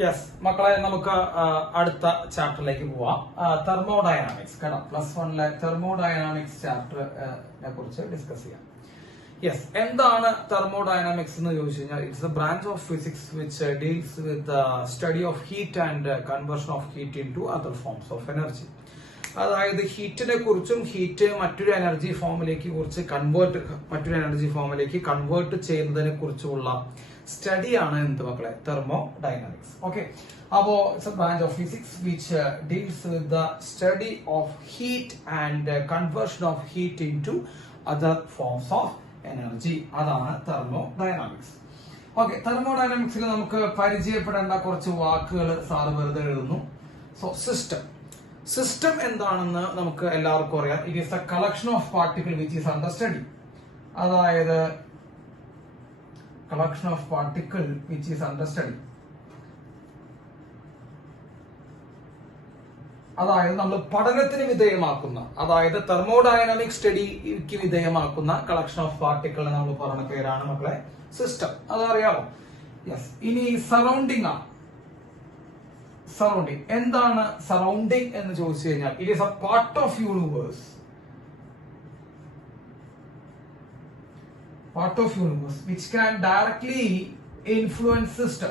Yes മക്കളെ, നമുക്ക് അടുത്ത ചാപ്റ്ററിലേക്ക് പോവാം. തെർമോഡൈനാമിക്സ് കേട്ടോ, +1 തെർമോഡൈനാമിക്സ് ചാപ്റ്ററിനെ കുറിച്ച് ഡിസ്കസ് ചെയ്യാം. യെസ്, എന്താണ് തെർമോഡൈനാമിക്സ് എന്ന് ചോദിച്ചു കഴിഞ്ഞാൽ it's a branch of physics which deals with study of heat and conversion of heat into other forms of energy. അതായത് ഹീറ്റിനെ കുറിച്ചും ഹീറ്റ് മറ്റൊരു എനർജി ഫോമിലേക്ക് മറ്റൊരു എനർജി ഫോമിലേക്ക് കൺവേർട്ട് ചെയ്യുന്നതിനെ കുറിച്ചുള്ള സ്റ്റഡിയാണ് എന്ത് മക്കളെ, തെർമോഡൈനാമിക്സ്. ഓക്കെ, അപ്പോ it's a branch of physics which deals with the study of heat and conversion of heat into other forms of energy. അതാണ് തെർമോഡൈനാമിക്സ്. ഓക്കെ, തെർമോഡൈനാമിക്സിൽ നമുക്ക് പരിചയപ്പെടേണ്ട കുറച്ച് വാക്കുകൾ സാറ് വെറുതെ എഴുതുന്നു. സോ സിസ്റ്റം എന്താണെന്ന് നമുക്ക് എല്ലാവർക്കും അറിയാം. It is a collection of particle which is under study. അതായത് collection of particle which is under study, അതായത് നമ്മൾ പഠനത്തിന് വിധേയമാക്കുന്ന, അതായത് തെർമോഡൈനാമിക് സ്റ്റഡിക്ക് വിധേയമാക്കുന്ന കളക്ഷൻ ഓഫ് പാർട്ടിക്കിളിനെ നമ്മൾ പറഞ്ഞ പേരാണ് മക്കളെ സിസ്റ്റം. അതറിയാമോ? യെസ്. ഇനി സറൗണ്ടിങ് ആണ്. സറൗണ്ടിങ് എന്താണ്? സറൗണ്ടിങ് എന്ന് ചോദിച്ചു കഴിഞ്ഞാൽ it is a part of universe. Part of universe which can directly influence system.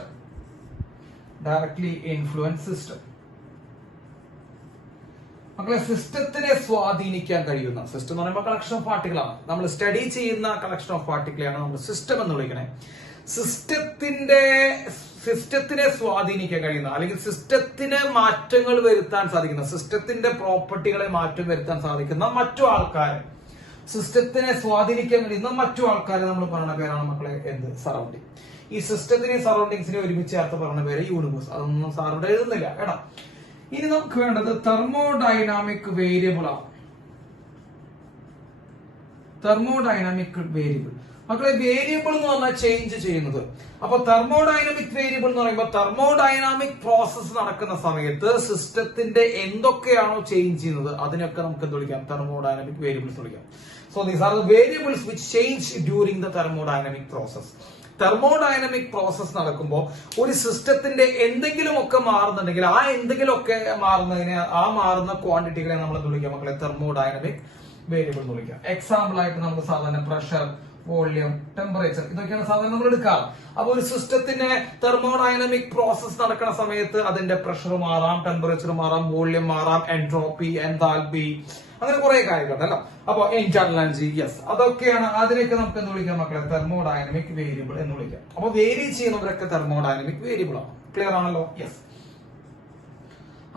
മക്കളെ, സിസ്റ്റത്തിനെ സ്വാധീനിക്കാൻ കഴിയുന്ന, സിസ്റ്റം എന്ന് പറയുമ്പോൾ കളക്ഷൻ ഓഫ് പാർട്ടിക്കിളാണ്. നമ്മൾ സ്റ്റഡി ചെയ്യുന്ന കളക്ഷൻ ഓഫ് പാർട്ടിക്കിളാണ് നമ്മൾ സിസ്റ്റം എന്ന് വിളിക്കണേ. സിസ്റ്റത്തിനെ സ്വാധീനിക്കാൻ കഴിയുന്ന, അല്ലെങ്കിൽ സിസ്റ്റത്തിന് മാറ്റങ്ങൾ വരുത്താൻ സാധിക്കുന്ന, സിസ്റ്റത്തിന്റെ പ്രോപ്പർട്ടികളെ മാറ്റം വരുത്താൻ സാധിക്കുന്ന മറ്റു ആൾക്കാരെ, സിസ്റ്റത്തിനെ സ്വാധീനിക്കാൻ കഴിയുന്ന മറ്റു ആൾക്കാരെ നമ്മൾ പറയുന്ന പേരാണ് മക്കളെ എന്ത്, സറൗണ്ടിങ്. ഈ സിസ്റ്റത്തിനെയും സറൗണ്ടിങ്സിനെ ഒരുമിച്ച് ചേർത്ത് പറയുന്ന പേര് യൂണിവേഴ്സ്. അതൊന്നും സാറിവിടെ എഴുതുന്നില്ല കേട്ടോ. ഇനി നമുക്ക് വേണ്ടത് തെർമോഡൈനാമിക് വേരിയബിൾ ആണ്. തെർമോഡൈനാമിക് വേരിയബിൾ മക്കളെ, വേരിയബിൾ എന്ന് പറഞ്ഞാൽ ചേഞ്ച് ചെയ്യുന്നത്. അപ്പൊ തെർമോഡൈനാമിക് വേരിയബിൾ എന്ന് പറയുമ്പോൾ തെർമോഡൈനാമിക് പ്രോസസ് നടക്കുന്ന സമയത്ത് സിസ്റ്റത്തിന്റെ എന്തൊക്കെയാണോ ചേഞ്ച് ചെയ്യുന്നത് അതിനൊക്കെ നമുക്ക് എന്ത് വിളിക്കാം, തെർമോഡൈനാമിക് വേരിയബിൾസ് വിളിക്കാം. So these are the variables which change during the thermodynamic process. Thermodynamic process നടക്കുമ്പോൾ ഒരു സിസ്റ്റത്തിന്റെ എന്തെങ്കിലുമൊക്കെ മാറുന്നുണ്ടെങ്കിൽ ആ എന്തെങ്കിലുമൊക്കെ മാറുന്ന ക്വാണ്ടിറ്റികളെ നമ്മൾ എന്ത് വിളിക്കാം മക്കളെ, തെർമോഡൈനാമിക് വേരിയബിൾ എന്ന് വിളിക്കാം. എക്സാമ്പിൾ ആയിട്ട് നമ്മൾ സാധാരണ പ്രഷർ, വോള്യം, ടെമ്പറേച്ചർ, ഇതൊക്കെയാണ് സാധാരണ നമ്മൾ എടുക്കാം. അപ്പൊ ഒരു സിസ്റ്റത്തിന്റെ തെർമോഡൈനാമിക് പ്രോസസ് നടക്കുന്ന സമയത്ത് അതിന്റെ പ്രഷർ മാറാം, ടെമ്പറേച്ചർ മാറാം, വോള്യം മാറാം, എൻട്രോപ്പി, എൻതാൽപി, അങ്ങനെ കുറെ കാര്യങ്ങളുണ്ടല്ലോ. അപ്പൊ ഇന്റേണൽ എനർജി, യെസ്, അതൊക്കെയാണ്. അതിനൊക്കെ നമുക്ക് എന്ന് വിളിക്കാം മക്കളെ, തെർമോഡൈനാമിക് വേരിയബിൾ എന്ന് വിളിക്കാം. അപ്പൊ വേരി ചെയ്യുന്നവരൊക്കെ തെർമോഡൈനാമിക് വേരിയബിൾ ആണ്. ക്ലിയർ ആണല്ലോ? യെസ്.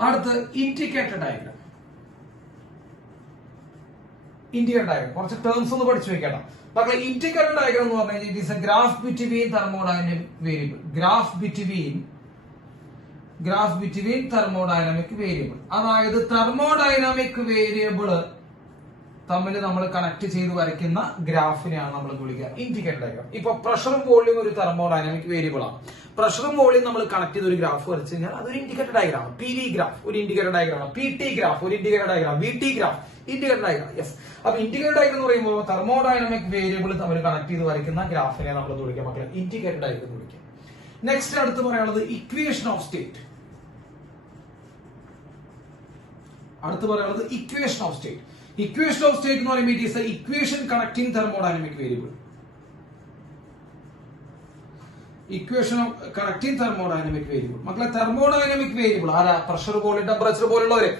അടുത്ത് ഇൻഡിക്കേറ്റർ ഡയഗ്രാം. ഇൻഡിക്കേറ്റർ ഡയഗ്രാം കുറച്ച് ടേംസ് ഒന്ന് പഠിച്ചു വെക്കണം മക്കളെ. ഇൻഡിക്കേറ്റർ ഡയഗ്രാം എന്ന് പറഞ്ഞാൽ it is A graph between thermodynamic variable. Graph between thermodynamic variable, അതായത് തെർമോഡൈനാമിക് വേരിയബിൾ തമ്മിൽ നമ്മൾ കണക്ട് ചെയ്ത് വരയ്ക്കുന്ന ഗ്രാഫിനെയാണ് നമ്മൾ വിളിക്കുക ഇൻഡിക്കേറ്റർ ഡയഗ്രാം. ഇപ്പൊ പ്രഷറും വോളിയം ഒരു തെർമോഡൈനാമിക് വേരിയബിൾ ആണ്. പ്രഷറും വോളിയം നമ്മൾ കണക്ട് ചെയ്ത് ഒരു ഗ്രാഫ് വരച്ചു കഴിഞ്ഞാൽ അതൊരു indicator diagram. P V graph ഒരു indicator diagram, P T graph ഒരു indicator diagram, V T graph indicator diagram. Yes. അപ്പൊ ഇൻഡിക്കേറ്റർ ഡയഗ്രാം എന്ന് പറയുമ്പോൾ തെർമോഡൈനാമിക് വേരിയബിൾ തമ്മിൽ കണക്ട് ചെയ്ത് വരയ്ക്കുന്ന ഗ്രാഫിനെ നമ്മൾ വിളിക്കുക മക്കളെ ഇൻഡിക്കേറ്റർ ഡയഗ്രാം എന്ന് വിളിക്കുക. നെക്സ്റ്റ് അടുത്ത് പറയാനുള്ളത് equation of state. Equation of state എന്ന് പറയുമ്പോൾ it is a equation connecting thermodynamic variable. മക്കളെ, തെർമോഡൈനാമിക് വേരിയബിൾ ആരാ? പ്രഷർ, വോളിയം, ടെമ്പറേച്ചർ പോലുള്ളവര്.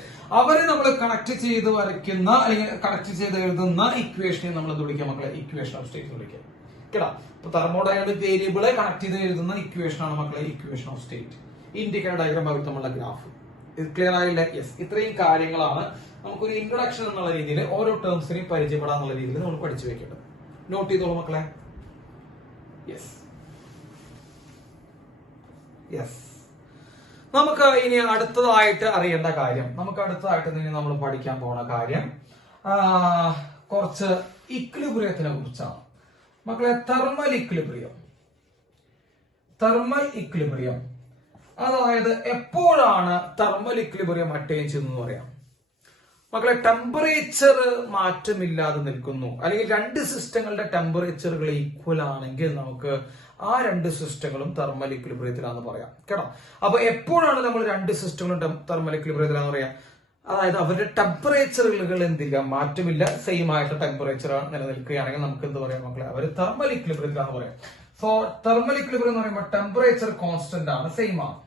അവരെ നമ്മൾ കണക്ട് ചെയ്ത് വരയ്ക്കുന്ന അല്ലെങ്കിൽ കണക്ട് ചെയ്ത് എഴുതുന്ന ഇക്വേഷനെ നമ്മൾ എന്ത് വിളിക്കാം മക്കളെ, ഇക്വേഷൻ ഓഫ് സ്റ്റേറ്റ് എന്ന് വിളിക്കാം. കേട്ടാ, ഇപ്പൊ തെർമോഡൈനാമിക് വേരിയബിളെ കണക്ട് ചെയ്ത് എഴുതുന്ന ഇക്വേഷൻ ആണ് മക്കളെ equation of state. Indicator diagram ഭാഗത്തുള്ള ഗ്രാഫ്. ക്ലിയർ ആയില്ലേ? യെസ്. ഇത്രയും കാര്യങ്ങളാണ് നമുക്കൊരു ഇൻട്രൊഡക്ഷൻ എന്നുള്ള രീതിയിൽ ഓരോ ടേംസിനെയും പരിചയപ്പെടാന്നുള്ള രീതിയിൽ നമ്മൾ പഠിച്ചു വെക്കേണ്ടത്. നോട്ട് ചെയ്തോളൂ മക്കളെ. യെസ്. നമുക്ക് ഇനി അടുത്തതായിട്ട് അറിയേണ്ട കാര്യം, നമ്മൾ പഠിക്കാൻ പോണ കാര്യം കുറച്ച് ഇക്വിലിബ്രിയത്തിനെ കുറിച്ചാണ് മക്കളെ. തെർമൽ ഇക്വിലിബ്രിയം, അതായത് എപ്പോഴാണ് തെർമൽ ഇക്വിലിബ്രിയം അറ്റൈൻ ചെയ്യുന്നത് പറയാം. മക്കളെ ടെമ്പറേച്ചർ മാറ്റമില്ലാതെ നിൽക്കുന്നു, അല്ലെങ്കിൽ രണ്ട് സിസ്റ്റങ്ങളുടെ ടെമ്പറേച്ചറുകൾ ഈക്വൽ ആണെങ്കിൽ നമുക്ക് ആ രണ്ട് സിസ്റ്റങ്ങളും തെർമൽ ഇക്വിലിബ്രിയത്തിലാണെന്ന് പറയാം കേട്ടോ. അപ്പൊ എപ്പോഴാണ് നമ്മൾ രണ്ട് സിസ്റ്റങ്ങളും തെർമൽ ഇക്വിലിബ്രിയത്തിലാണെന്ന് പറയാം? അതായത് അവരുടെ ടെമ്പറേച്ചറുകൾ എന്തില്ല, മാറ്റമില്ല, സെയിം ആയിട്ട് ടെമ്പറേച്ചർ നിലനിൽക്കുകയാണെങ്കിൽ നമുക്ക് എന്ത് പറയാം മക്കളെ, അവർ തെർമൽ ഇക്വിലിബ്രിയത്തിലാണെന്ന് പറയാം. സോ തെർമൽ ഇക്വിലിബ്രിയം എന്ന് പറയുമ്പോൾ ടെമ്പറേച്ചർ കോൺസ്റ്റന്റ് ആണ്, സെയിം ആണ്.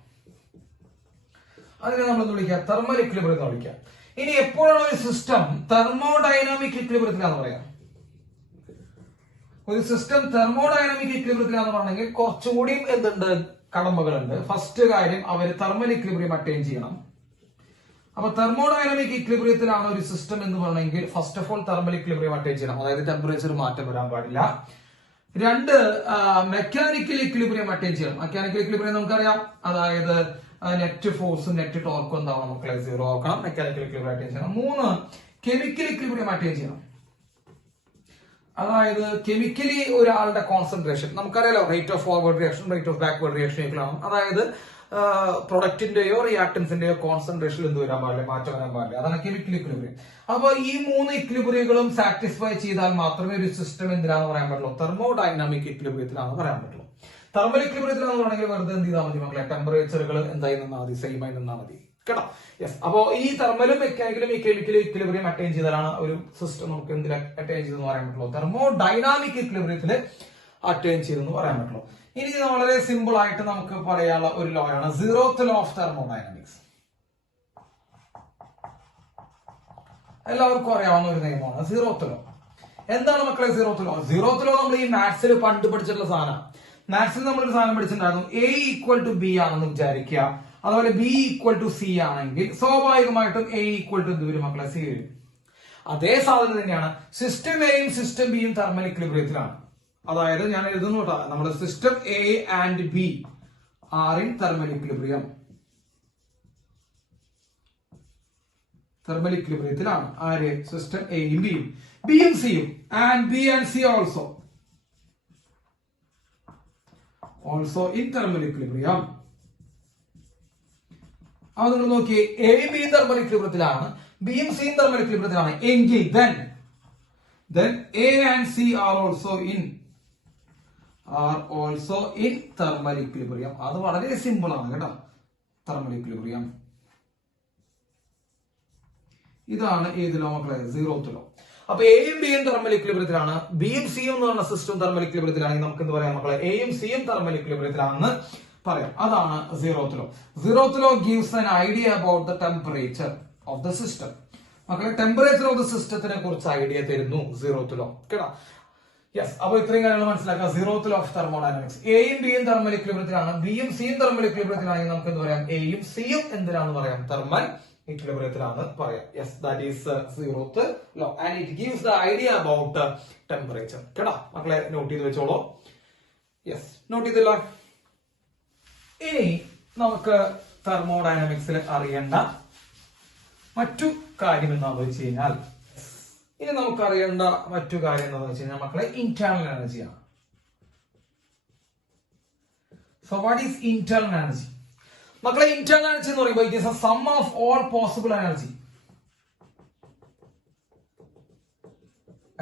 അതിനെ നമ്മൾ എന്ത് വിളിക്കുക, തെർമൽ ഇക്വിലിബ്രിയം എന്ന് വിളിക്കുക. ഇനി എപ്പോഴാണ് ഒരു സിസ്റ്റം തെർമോഡൈനാമിക് ഇക്വിലിബ്രിയത്തിലാന്ന് പറയാം? ഒരു സിസ്റ്റം തെർമോഡൈനാമിക് ഇക്വിലിബ്രിയത്തിലാന്ന് പറഞ്ഞെങ്കിൽ കുറച്ചും കൂടി എന്തുണ്ട്, കടമകളുണ്ട്. ഫസ്റ്റ് കാര്യം, അവർ തെർമൽ ഇക്വിലിബ്രിയം അറ്റൈൻ ചെയ്യണം. അപ്പൊ തെർമോഡൈനാമിക് ഇക്വിലിബ്രിയത്തിലാണ് ഒരു സിസ്റ്റം എന്ന് പറഞ്ഞെങ്കിൽ first of all thermal equilibrium attain ചെയ്യണം, അതായത് ടെമ്പറേച്ചർ മാറ്റം വരാൻ പാടില്ല. രണ്ട്, മെക്കാനിക്കൽ ഇക്വിലിബ്രിയം അറ്റൈൻ ചെയ്യണം. മെക്കാനിക്കൽ ഇക്വിലിബ്രിയം നമുക്കറിയാം, അതായത് നെറ്റ് ഫോഴ്സും നെറ്റ് ടോർക്കും എന്താവണം മക്കളെ, സീറോ ആക്കണം. മെക്കാനിക്കൽ ഇക്വിലിബ്രിയം അറ്റൈൻ ചെയ്യണം. മൂന്ന്, കെമിക്കൽ ഇക്വിലിബ്രിയം അറ്റൈൻ ചെയ്യണം. അതായത് കെമിക്കലി ഒരാളുടെ കോൺസെൻട്രേഷൻ നമുക്കറിയാലോ, rate of forward reaction, rate of backward reaction ഈക്വലാണ്. അതായത് പ്രൊഡക്റ്റിന്റെയോ റിയാക്ടൻസിന്റെയോ കോൺസെൻട്രേഷൻ എന്ത് വരാൻ പാടില്ല, മാറ്റം വരാൻ പാടില്ല. അതാണ് കെമിക്കൽ ഇക്വിലിബ്രിയം. അപ്പൊ ഈ മൂന്ന് ഇക്വിലിബ്രിയങ്ങളും സാറ്റിസ്ഫൈ ചെയ്താൽ മാത്രമേ ഒരു സിസ്റ്റം എന്തിനാന്ന് പറയാൻ പറ്റുള്ളൂ, തെർമോഡൈനാമിക് ഇക്വിലിബ്രിയത്തിലാണെന്ന് പറയാൻ പറ്റുള്ളൂ. തെർമൽ ഇക്വിലിബ്രിയത്തിലാണെന്ന് പറഞ്ഞെങ്കിൽ വെറുതെ എന്ത് ചെയ്താൽ മതി മക്കളെ, ടെമ്പറേച്ചറുകൾ എന്തായി നിന്നാൽ മതി, സെയിം ആയി നിന്നാൽ മതി കേട്ടോ. യെസ്. അപ്പോ ഈ തെർമലും മെക്കാനിക്കലും ഈ കെമിക്കലും ഇക്വിലിബ്രിയം അറ്റൈൻ ചെയ്താലാണ് ഒരു സിസ്റ്റം നമുക്ക് എന്തിൽ അറ്റൈൻ ചെയ്തെന്ന് പറയാൻ പറ്റുള്ളൂ, തെർമോഡൈനാമിക് ഇക്വിലിബ്രിയത്തിൽ അറ്റൈൻ ചെയ്തെന്ന് പറയാൻ പറ്റുള്ളൂ. ഇനി ഇത് വളരെ സിമ്പിൾ ആയിട്ട് നമുക്ക് പറയാനുള്ള ഒരു ലോ ആണ് zeroth law ഓഫ് തെർമോഡൈനാമിക്സ്. എല്ലാവർക്കും അറിയാവുന്ന ഒരു നിയമമാണ് zeroth law. എന്താണ് മക്കളെ zeroth law? zeroth law നമ്മൾ ഈ മാത്സിൽ പണ്ട് പഠിച്ചിട്ടുള്ള സാധനം. മാത്സിൽ നമ്മളൊരു സാധനം പഠിച്ചിട്ടുണ്ടായിരുന്നു, എ ഈക്വൽ ടു ബി ആണെന്ന് വിചാരിക്കുക, അതുപോലെ ബി ഈക്വൽ ടു സി ആണെങ്കിൽ സ്വാഭാവികമായിട്ടും എ ഈക്വൽ ടു എന്ത് വരും മക്കളെ, സി വരും. അതേ സാധനം തന്നെയാണ് സിസ്റ്റം എയും സിസ്റ്റം ബിയും തെർമൽ ഇക്വിലിബ്രിയത്തിലാണ്. അതായത് ഞാൻ എഴുതുന്നു കേട്ടോ, നമ്മുടെ system A and B are in thermal equilibrium. Thermal ഇക്വിലിബ്രിയത്തിലാണ് ആര്, സിസ്റ്റം എയും ബിയും, ബിയും സിയും, and B and C also in thermal equilibrium. അപ്പൊ നിങ്ങൾ നോക്കി, എയും ബിയും തെർമൽ ഇക്വിലിബ്രിയത്തിലാണ്, ബിയും സിയും തെർമൽ ഇക്വിലിബ്രിയത്തിലാണ് എങ്കിൽ then A and C are also in thermal equilibrium. അത് വളരെ സിമ്പിൾ ആണ് കേട്ടോ, തെർമൽ ഇക്വിലിബ്രിയം. ഇതാണ് ഏത് ലോ മക്കളെ, zeroth law. അപ്പൊ എയും ബിയും തെർമൽ ഇക്വിലിബ്രിയത്തിലാണ്, ബിയും സിയും എന്ന് പറഞ്ഞ സിസ്റ്റം തെർമൽ ഇക്വിലിബ്രിയത്തിലാണെങ്കിൽ നമുക്ക് എന്ത് പറയാം മക്കളെ, എയും സിയും തെർമൽ ഇക്വിലിബ്രിയത്തിലാണെന്ന് പറയാം. അതാണ് zeroth law. zeroth law gives an idea about the temperature of the system. മക്കളെ ടെമ്പറേച്ചർ ഓഫ് ദ സിസ്റ്റത്തിനെ കുറിച്ച് ഐഡിയ തരുന്നു zeroth law കേട്ടോ. യെസ്. അപ്പൊ ഇത്രയും കാര്യങ്ങൾ മനസ്സിലാക്കുക, zeroth law ഓഫ് തെർമോഡൈനാമിക്സ്. എയും ബിയും തെർമൽ ഇക്വിലിബ്രിയത്തിലാണ്, ബിയും സിയും തെർമൽ ഇക്വിലിബ്രിയത്തിലാണെങ്കിൽ നമുക്ക് എന്ത് പറയാം, എയും സിയും എന്തിനാണെന്ന് പറയാം, തെർമൽ ഇക്വിലിബ്രിയത്തിലാണ് പറയാം. Yes, that is zeroth law and it gives the idea about temperature കേട്ടോ. മക്കളെ നോട്ട് ചെയ്ത് വെച്ചോളൂ. യെസ്, നോട്ട് ചെയ്തില്ല. ഇനി നമുക്ക് തെർമോഡൈനാമിക്സിൽ അറിയേണ്ട മറ്റു കാര്യം എന്താണെന്ന് വെച്ച് കഴിഞ്ഞാൽ, ഇനി നമുക്ക് അറിയേണ്ട മറ്റു കാര്യം എന്താണെന്ന് വെച്ച് കഴിഞ്ഞാൽ മക്കളെ, ഇന്റേണൽ എനർജിയാണ്. So what is internal energy? മക്കളെ ഇന്റേണൽ എനർജി എന്ന് പറയുമ്പോൾ it is a sum of all possible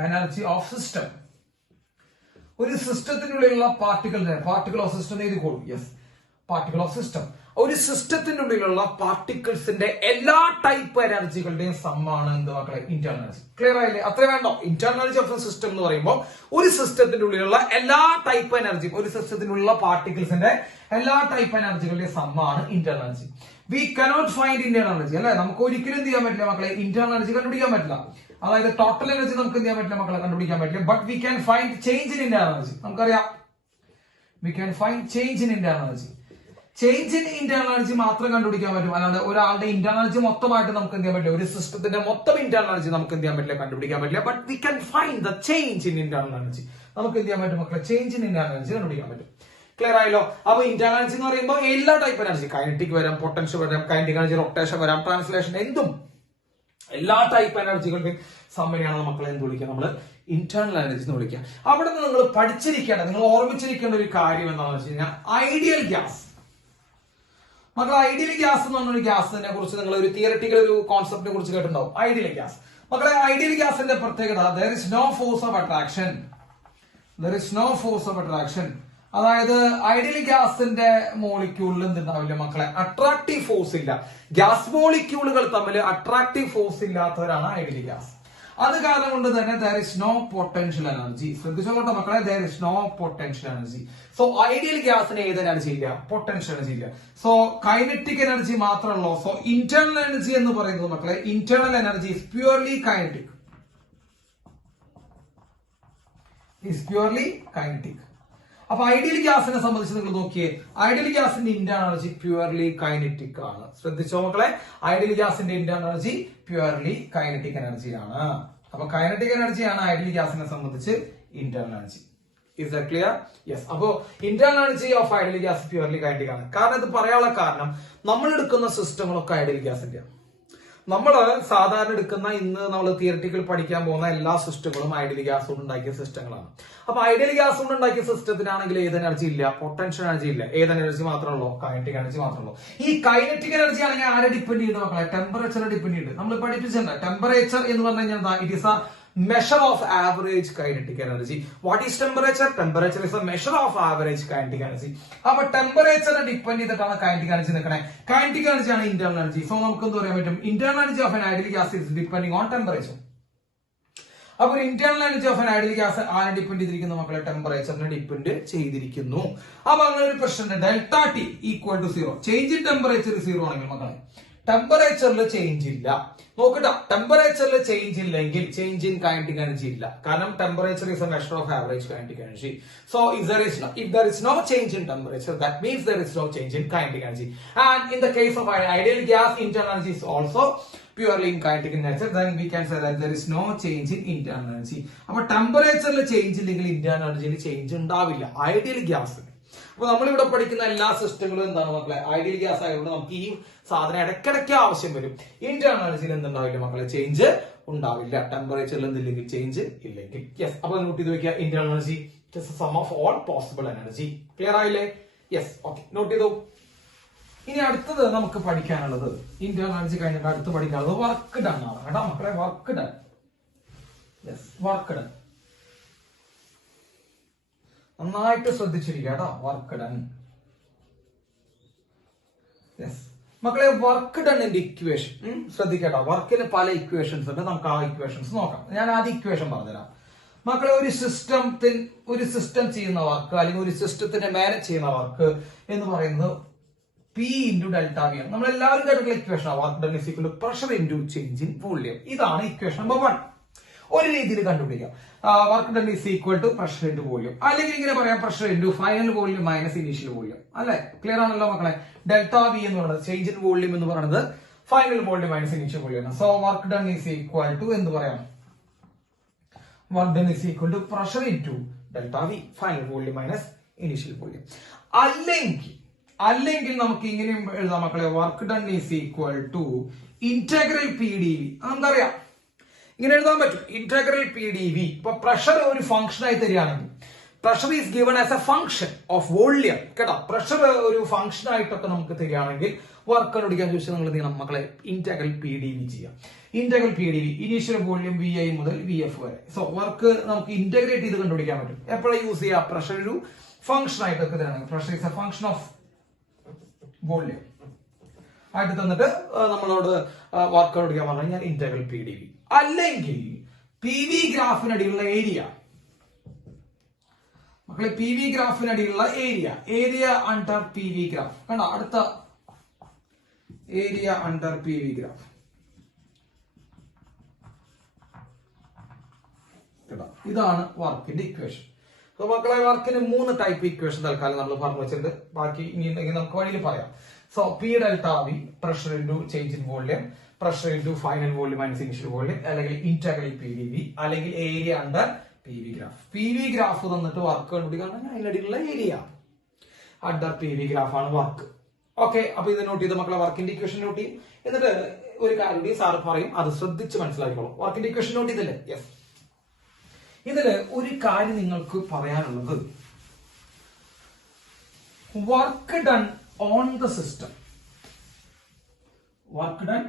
energy of system. ഒരു സിസ്റ്റത്തിനുള്ളിലുള്ള പാർട്ടിക്കിൾ ഓഫ് സിസ്റ്റം എഴുതിക്കോളൂ. Yes, particle of system. ഒരു സിസ്റ്റത്തിന്റെ ഉള്ളിലുള്ള പാർട്ടിക്കിൾസിന്റെ എല്ലാ ടൈപ്പ് എനർജികളുടെയും സമ്മാണ് എന്ത് മക്കളെ, ഇന്റേണൽ എനർജി. ക്ലിയർ ആയില്ലേ? അത്രേ വേണ്ടോ. ഇന്റേണൽ എനർജി ഓഫ് സിസ്റ്റം എന്ന് പറയുമ്പോൾ ഒരു സിസ്റ്റത്തിന്റെ ഉള്ളിലുള്ള എല്ലാ ടൈപ്പ് എനർജി, ഒരു സിസ്റ്റത്തിനുള്ള പാർട്ടിക്കിൾസിന്റെ എല്ലാ ടൈപ്പ് എനർജികളുടെയും സമ്മാണ് internal energy. We cannot find internal energy അല്ലെ, നമുക്ക് ഒരിക്കലും എന്ത് ചെയ്യാൻ പറ്റില്ല മക്കളെ, ഇന്റേണൽ എനർജി കണ്ടുപിടിക്കാൻ പറ്റില്ല. അതായത് ടോട്ടൽ എനർജി നമുക്ക് എന്ത് ചെയ്യാൻ പറ്റില്ല മക്കളെ, കണ്ടുപിടിക്കാൻ പറ്റില്ല. But we can find change in internal energy. നമുക്കറിയാം, we can find change in internal energy. Change in internal energy മാത്രം കണ്ടുപിടിക്കാൻ പറ്റും, അല്ലാതെ ഒരാളുടെ ഇന്റേണൽ എനർജി മൊത്തമായിട്ട് നമുക്ക് എന്ത് ചെയ്യാൻ പറ്റില്ല, ഒരു സിസ്റ്റത്തിന്റെ മൊത്തം ഇന്റേണൽ എനർജി നമുക്ക് എന്ത് ചെയ്യാൻ പറ്റില്ല, കണ്ടുപിടിക്കാൻ പറ്റില്ല. But we can find the change in internal energy. നമുക്ക് എന്ത് ചെയ്യാൻ പറ്റും മക്കളെ, ചേഞ്ച് ഇൻ ഇന്റേണൽ എനർജി കണ്ടുപിടിക്കാൻ പറ്റും. ക്ലിയർ ആയല്ലോ? അപ്പൊ ഇന്റേണൽ എനർജി എന്ന് പറയുമ്പോൾ എല്ലാ ടൈപ്പ് എനർജി, കൈനറ്റിക് വരാം, പൊട്ടൻഷ്യൽ വരാം, കൈനറ്റിക് എനർജി, റൊട്ടേഷൻ വരാം, ട്രാൻസ്ലേഷൻ, എന്തും എല്ലാ ടൈപ്പ് എനർജികളുടെയും സമ്മനെയാണ് മക്കളെ എന്ത് വിളിക്കുക, നമ്മൾ ഇന്റേണൽ എനർജി എന്ന് വിളിക്കുക. അവിടെ നിന്ന് നിങ്ങൾ പഠിച്ചിരിക്കേണ്ട, നിങ്ങൾ ഓർമ്മിച്ചിരിക്കേണ്ട ഒരു കാര്യം എന്താണെന്ന് വെച്ച് കഴിഞ്ഞാൽ, ഐഡിയൽ ഗ്യാസ്. മക്കളെ ഐഡിയൽ ഗ്യാസ് എന്ന് പറഞ്ഞ ഒരു ഗ്യാസിനെ കുറിച്ച് നിങ്ങൾ ഒരു തിയററ്റിക്കൽ ഒരു കോൺസെപ്റ്റിനെ കുറിച്ച് കേട്ടിട്ടുണ്ടാവും. Ideal gas. മക്കളെ ഐഡിയൽ ഗ്യാസിന്റെ പ്രത്യേകത there is no force of attraction. There is no force of attraction. അതായത് ഐഡിയൽ ഗ്യാസിന്റെ മോളിക്യൂളിൽ എന്തുണ്ടാവില്ല മക്കളെ? അട്രാക്റ്റീവ് ഫോഴ്സ് ഇല്ല. ഗ്യാസ് മോളിക്യൂളുകൾ തമ്മിൽ അട്രാക്റ്റീവ് ഫോഴ്സ് ഇല്ലാത്തവരാണ് ഐഡിയൽ ഗ്യാസ്. അത് കാരണം കൊണ്ട് തന്നെ there is no potential energy. ശ്രദ്ധിച്ചോട്ടെ മക്കളെ, there is no potential energy. So ideal ഗ്യാസിന് ഏത് എനർജി ഇല്ല? പൊട്ടൻഷ്യൽ എനർജി ഇല്ല. സോ കൈനറ്റിക് എനർജി മാത്രമല്ലോ. സോ ഇന്റേണൽ എനർജി എന്ന് പറയുന്നത് മക്കളെ, internal energy is purely kinetic. Is purely kinetic. അപ്പൊ ഐഡിയൽ ഗ്യാസിനെ സംബന്ധിച്ച് നിങ്ങൾ നോക്കിയേ, ഐഡിയൽ ഗ്യാസിന്റെ ഇന്റേണൽ എനർജി പ്യുവർലി കൈനറ്റിക് ആണ്. ശ്രദ്ധിച്ചോ മക്കളെ, ഐഡിയൽ ഗ്യാസിന്റെ ഇന്റേണൽ എനർജി പ്യുവർലി കൈനറ്റിക് എനർജിയാണ്. അപ്പൊ കൈനറ്റിക് എനർജിയാണ് ഐഡിയൽ ഗ്യാസിനെ സംബന്ധിച്ച് internal energy. Is that clear? Yes. അപ്പോ internal energy of ideal gas purely kinetic ആണ്. കാരണം ഇത് പറയാനുള്ള കാരണം നമ്മൾ എടുക്കുന്ന സിസ്റ്റങ്ങളൊക്കെ ഐഡിയൽ ഗ്യാസിന്റെ. നമ്മൾ സാധാരണ എടുക്കുന്ന ഇന്ന് നമ്മൾ തിയററ്റിക്കൽ പഠിക്കാൻ പോകുന്ന എല്ലാ സിസ്റ്റങ്ങളും ഐഡിയൽ ഗ്യാസ് കൊണ്ട് ഉണ്ടാക്കിയ സിസ്റ്റങ്ങളാണ്. അപ്പൊ ഐഡിയൽ ഗ്യാസ് കൊണ്ട് ഉണ്ടാക്കിയ സിസ്റ്റത്തിനാണെങ്കിൽ ഏത് എനർജി ഇല്ല? പൊട്ടൻഷ്യൽ എനർജി ഇല്ല. ഏത് എനർജി മാത്രമല്ലോ? കൈനറ്റിക് എനർജി മാത്രമല്ലോ. ഈ കൈനറ്റിക് എനർജി ആണെങ്കിൽ ആരെ ഡിപ്പെൻഡ് ചെയ്യുന്നത് മക്കളെ? ടെമ്പറേച്ചറെ ഡിപ്പെൻഡ് ചെയ്യുന്നത്. നമ്മൾ പഠിപ്പിച്ചിട്ടുണ്ട് ടെമ്പറേച്ചർ എന്ന് പറഞ്ഞു കഴിഞ്ഞാൽ it is A measure of average kinetic energy. What is temperature? Temperature is a measure of average kinetic energy. അപ്പൊ ടെമ്പറേച്ചറെ ഡിപ്പെൻഡ് ചെയ്തിട്ടാണ് കൈനറ്റിക് എനർജി നിൽക്കണേ. കൈനറ്റിക് എനർജി ആണ് ഇന്റേണൽ എനർജി. സോ നമുക്ക് എന്ത് പറയാൻ പറ്റും? Internal energy of an ideal gas is depending on temperature. അപ്പൊ internal energy of an ideal gas ആരെ ഡിപ്പെൻഡ് ചെയ്തിരിക്കുന്നു മക്കളെ? ടെമ്പറേച്ചറിനെ ഡിപ്പെൻഡ് ചെയ്തിരിക്കുന്നു. അപ്പൊ അങ്ങനെ ഒരു പ്രശ്നം, delta T equal to 0. Change in temperature 0 ആണെങ്കിൽ മക്കളെ ടെമ്പറേച്ചറിൽ ചേഞ്ച് ഇല്ല. നോക്കട്ടെ, ടെമ്പറേച്ചറിൽ ചേഞ്ച് ഇല്ലെങ്കിൽ ചേഞ്ച് ഇൻ കൈനറ്റിക് എനർജി ഇല്ല. കാരണം temperature is a measure of average kinetic energy. So if there is no change in temperature, that means there is no change in kinetic energy. And in the case of an ideal gas, internal energy is also purely in kinetic nature. Then we can say that there is no change in internal energy. അപ്പൊ ടെമ്പറേച്ചറിൽ change ഇല്ലെങ്കിൽ internal എനർജിയിൽ change ഉണ്ടാവില്ല ideal ഗ്യാസിന്. അപ്പൊ നമ്മളിവിടെ പഠിക്കുന്ന എല്ലാ സിസ്റ്റങ്ങളും എന്താണ് മക്കളെ? ഐഡിയൽ ഗ്യാസ് ആയതുകൊണ്ട് നമുക്ക് ഈ സാധനം ഇടയ്ക്കിടയ്ക്ക് ആവശ്യം വരും. ഇന്റേണൽ എനർജിയിൽ എന്തുണ്ടാവില്ല മക്കളെ? ചേഞ്ച് ഉണ്ടാവില്ല. ടെമ്പറേച്ചറിൽ എന്തില്ലെങ്കിൽ ചേഞ്ച് ഇല്ലെങ്കിൽ. യെസ്. അപ്പൊ നോട്ട് ചെയ്ത് വെക്കുക, internal energy is sum of all possible energy. Clear ആയില്ലേ? യെസ്. ഓക്കെ, നോട്ട് ചെയ്തു. ഇനി അടുത്തത് നമുക്ക് പഠിക്കാനുള്ളത്, ഇന്റേണൽ എനർജി കഴിഞ്ഞിട്ട് അടുത്ത് പഠിക്കാനുള്ളത് വർക്ക് ഡൺ ആണ് കേട്ടോ മക്കളെ. Work done. Yes, work done. നന്നായിട്ട് ശ്രദ്ധിച്ചിരിക്കുക കേട്ടോ. Work done. യെസ് മക്കളെ, വർക്ക് ഡണ്ണിന്റെ ഇക്വേഷൻ ശ്രദ്ധിക്കട്ടോ. വർക്കിന് പല ഇക്വേഷൻസ് ഉണ്ട്. നമുക്ക് ആ ഇക്വേഷൻസ് നോക്കാം. ഞാൻ ആദ്യം ഇക്വേഷൻ പറഞ്ഞുതരാം മക്കളെ. ഒരു സിസ്റ്റം ചെയ്യുന്ന വർക്ക് അല്ലെങ്കിൽ ഒരു സിസ്റ്റത്തിനെ മാനേജ് ചെയ്യുന്ന വർക്ക് എന്ന് പറയുന്നത് P into delta V ആണ്. നമ്മൾ എല്ലാവരും കേട്ടിട്ടുള്ള equation work done is equal to pressure into change in volume. ഇതാണ് ഇക്വേഷൻ നമ്പർ 1. ഒരു രീതിയിൽ കണ്ടുപിടിക്കാം. Work done is equal to pressure into volume. അല്ലെങ്കിൽ ഇങ്ങനെ പറയാം, pressure into final volume minus initial volume. അല്ലെ? ക്ലിയർ ആണല്ലോ മക്കളെ? ഡെൽറ്റ വി എന്ന് പറയുന്നത് ചേഞ്ച് ഇൻ വോളിയം എന്ന് പറയുന്നത് final volume minus initial volume ആണ്. So work done is equal to എന്ത് പറയാം? Work done is equal to pressure into delta V final volume minus initial volume. അല്ലെങ്കിൽ നമുക്ക് ഇങ്ങനെയും എഴുതാം മക്കളെ, work done is equal to integral P D V. നമുക്കറിയാം ഇങ്ങനെ എഴുതാൻ പറ്റും, ഇന്റഗ്രൽ പി ഡി വി. ഇപ്പൊ പ്രഷർ ഒരു ഫംഗ്ഷൻ ആയി തരികയാണെങ്കിൽ pressure is given as a function of volume കേട്ടോ. പ്രഷർ ഒരു ഫംഗ്ഷൻ ആയിട്ടൊക്കെ നമുക്ക് തരികയാണെങ്കിൽ വർക്ക് കണ്ടുപിടിക്കാൻ ചോദിച്ചാൽ നിങ്ങൾ എന്ത് ചെയ്യണം മക്കളെ? ഇന്റഗ്രൽ പി ഡി വി ചെയ്യാം. Integral P D V initial volume V I മുതൽ വി എഫ് വരെ. സോ വർക്ക് നമുക്ക് ഇന്റഗ്രേറ്റ് ചെയ്ത് കണ്ടുപിടിക്കാൻ പറ്റും. എപ്പോഴാണ് യൂസ് ചെയ്യുക? പ്രഷർ ഒരു ഫംഗ്ഷൻ ആയിട്ടൊക്കെ തരികയാണെങ്കിൽ pressure is a function of volume ആയിട്ട് തന്നിട്ട് നമ്മളോട് വർക്ക് കണ്ടുപിടിക്കാൻ പറഞ്ഞു കഴിഞ്ഞാൽ ഇന്റഗ്രൽ പി ഡി വി. അല്ലെങ്കിൽ പി വി ഗ്രാഫിനടിയിലുള്ള ഏരിയ മക്കളെ, പി വി ഗ്രാഫിനടിയിലുള്ള area under P V graph കണ്ടോ? അടുത്ത area under P V graph. ഇതാണ് വർക്കിന്റെ ഇക്വേഷൻ. അപ്പൊ മക്കളെ, വർക്കിന് 3 ടൈപ്പ് ഇക്വേഷൻ തൽക്കാലം നമ്മൾ പറഞ്ഞു വെച്ചിട്ടുണ്ട്. ബാക്കി ഇനി ഉണ്ടെങ്കിൽ നമുക്ക് വഴിയിൽ പറയാം. So P delta V pressure into change in volume, pressure into final volume minus initial volume, അല്ലെങ്കിൽ ഇന്റഗ്രൽ പി ഡി വി, അല്ലെങ്കിൽ area under P V graph. P V graph തന്നിട്ട് വർക്ക് കണ്ടുപിടിക്കുകയാണെങ്കിൽ അതിനടിയിലുള്ള area under P V graph ആണ് work. Okay, അപ്പൊ ഇത് not ചെയ്ത് മക്കളെ, വർക്കിന്റെ ഇക്വേഷൻ നോട്ട് ചെയ്യും. എന്നിട്ട് ഒരു കാര്യം സാറ് പറയും, അത് ശ്രദ്ധിച്ച് മനസ്സിലാക്കിക്കോളൂ. വർക്കിന്റെ ഇക്വേഷൻ നോട്ട് ചെയ്തില്ലേ? യെസ്. ഇതില് ഒരു കാര്യം നിങ്ങൾക്ക് പറയാനുള്ളത്, work done on the system work done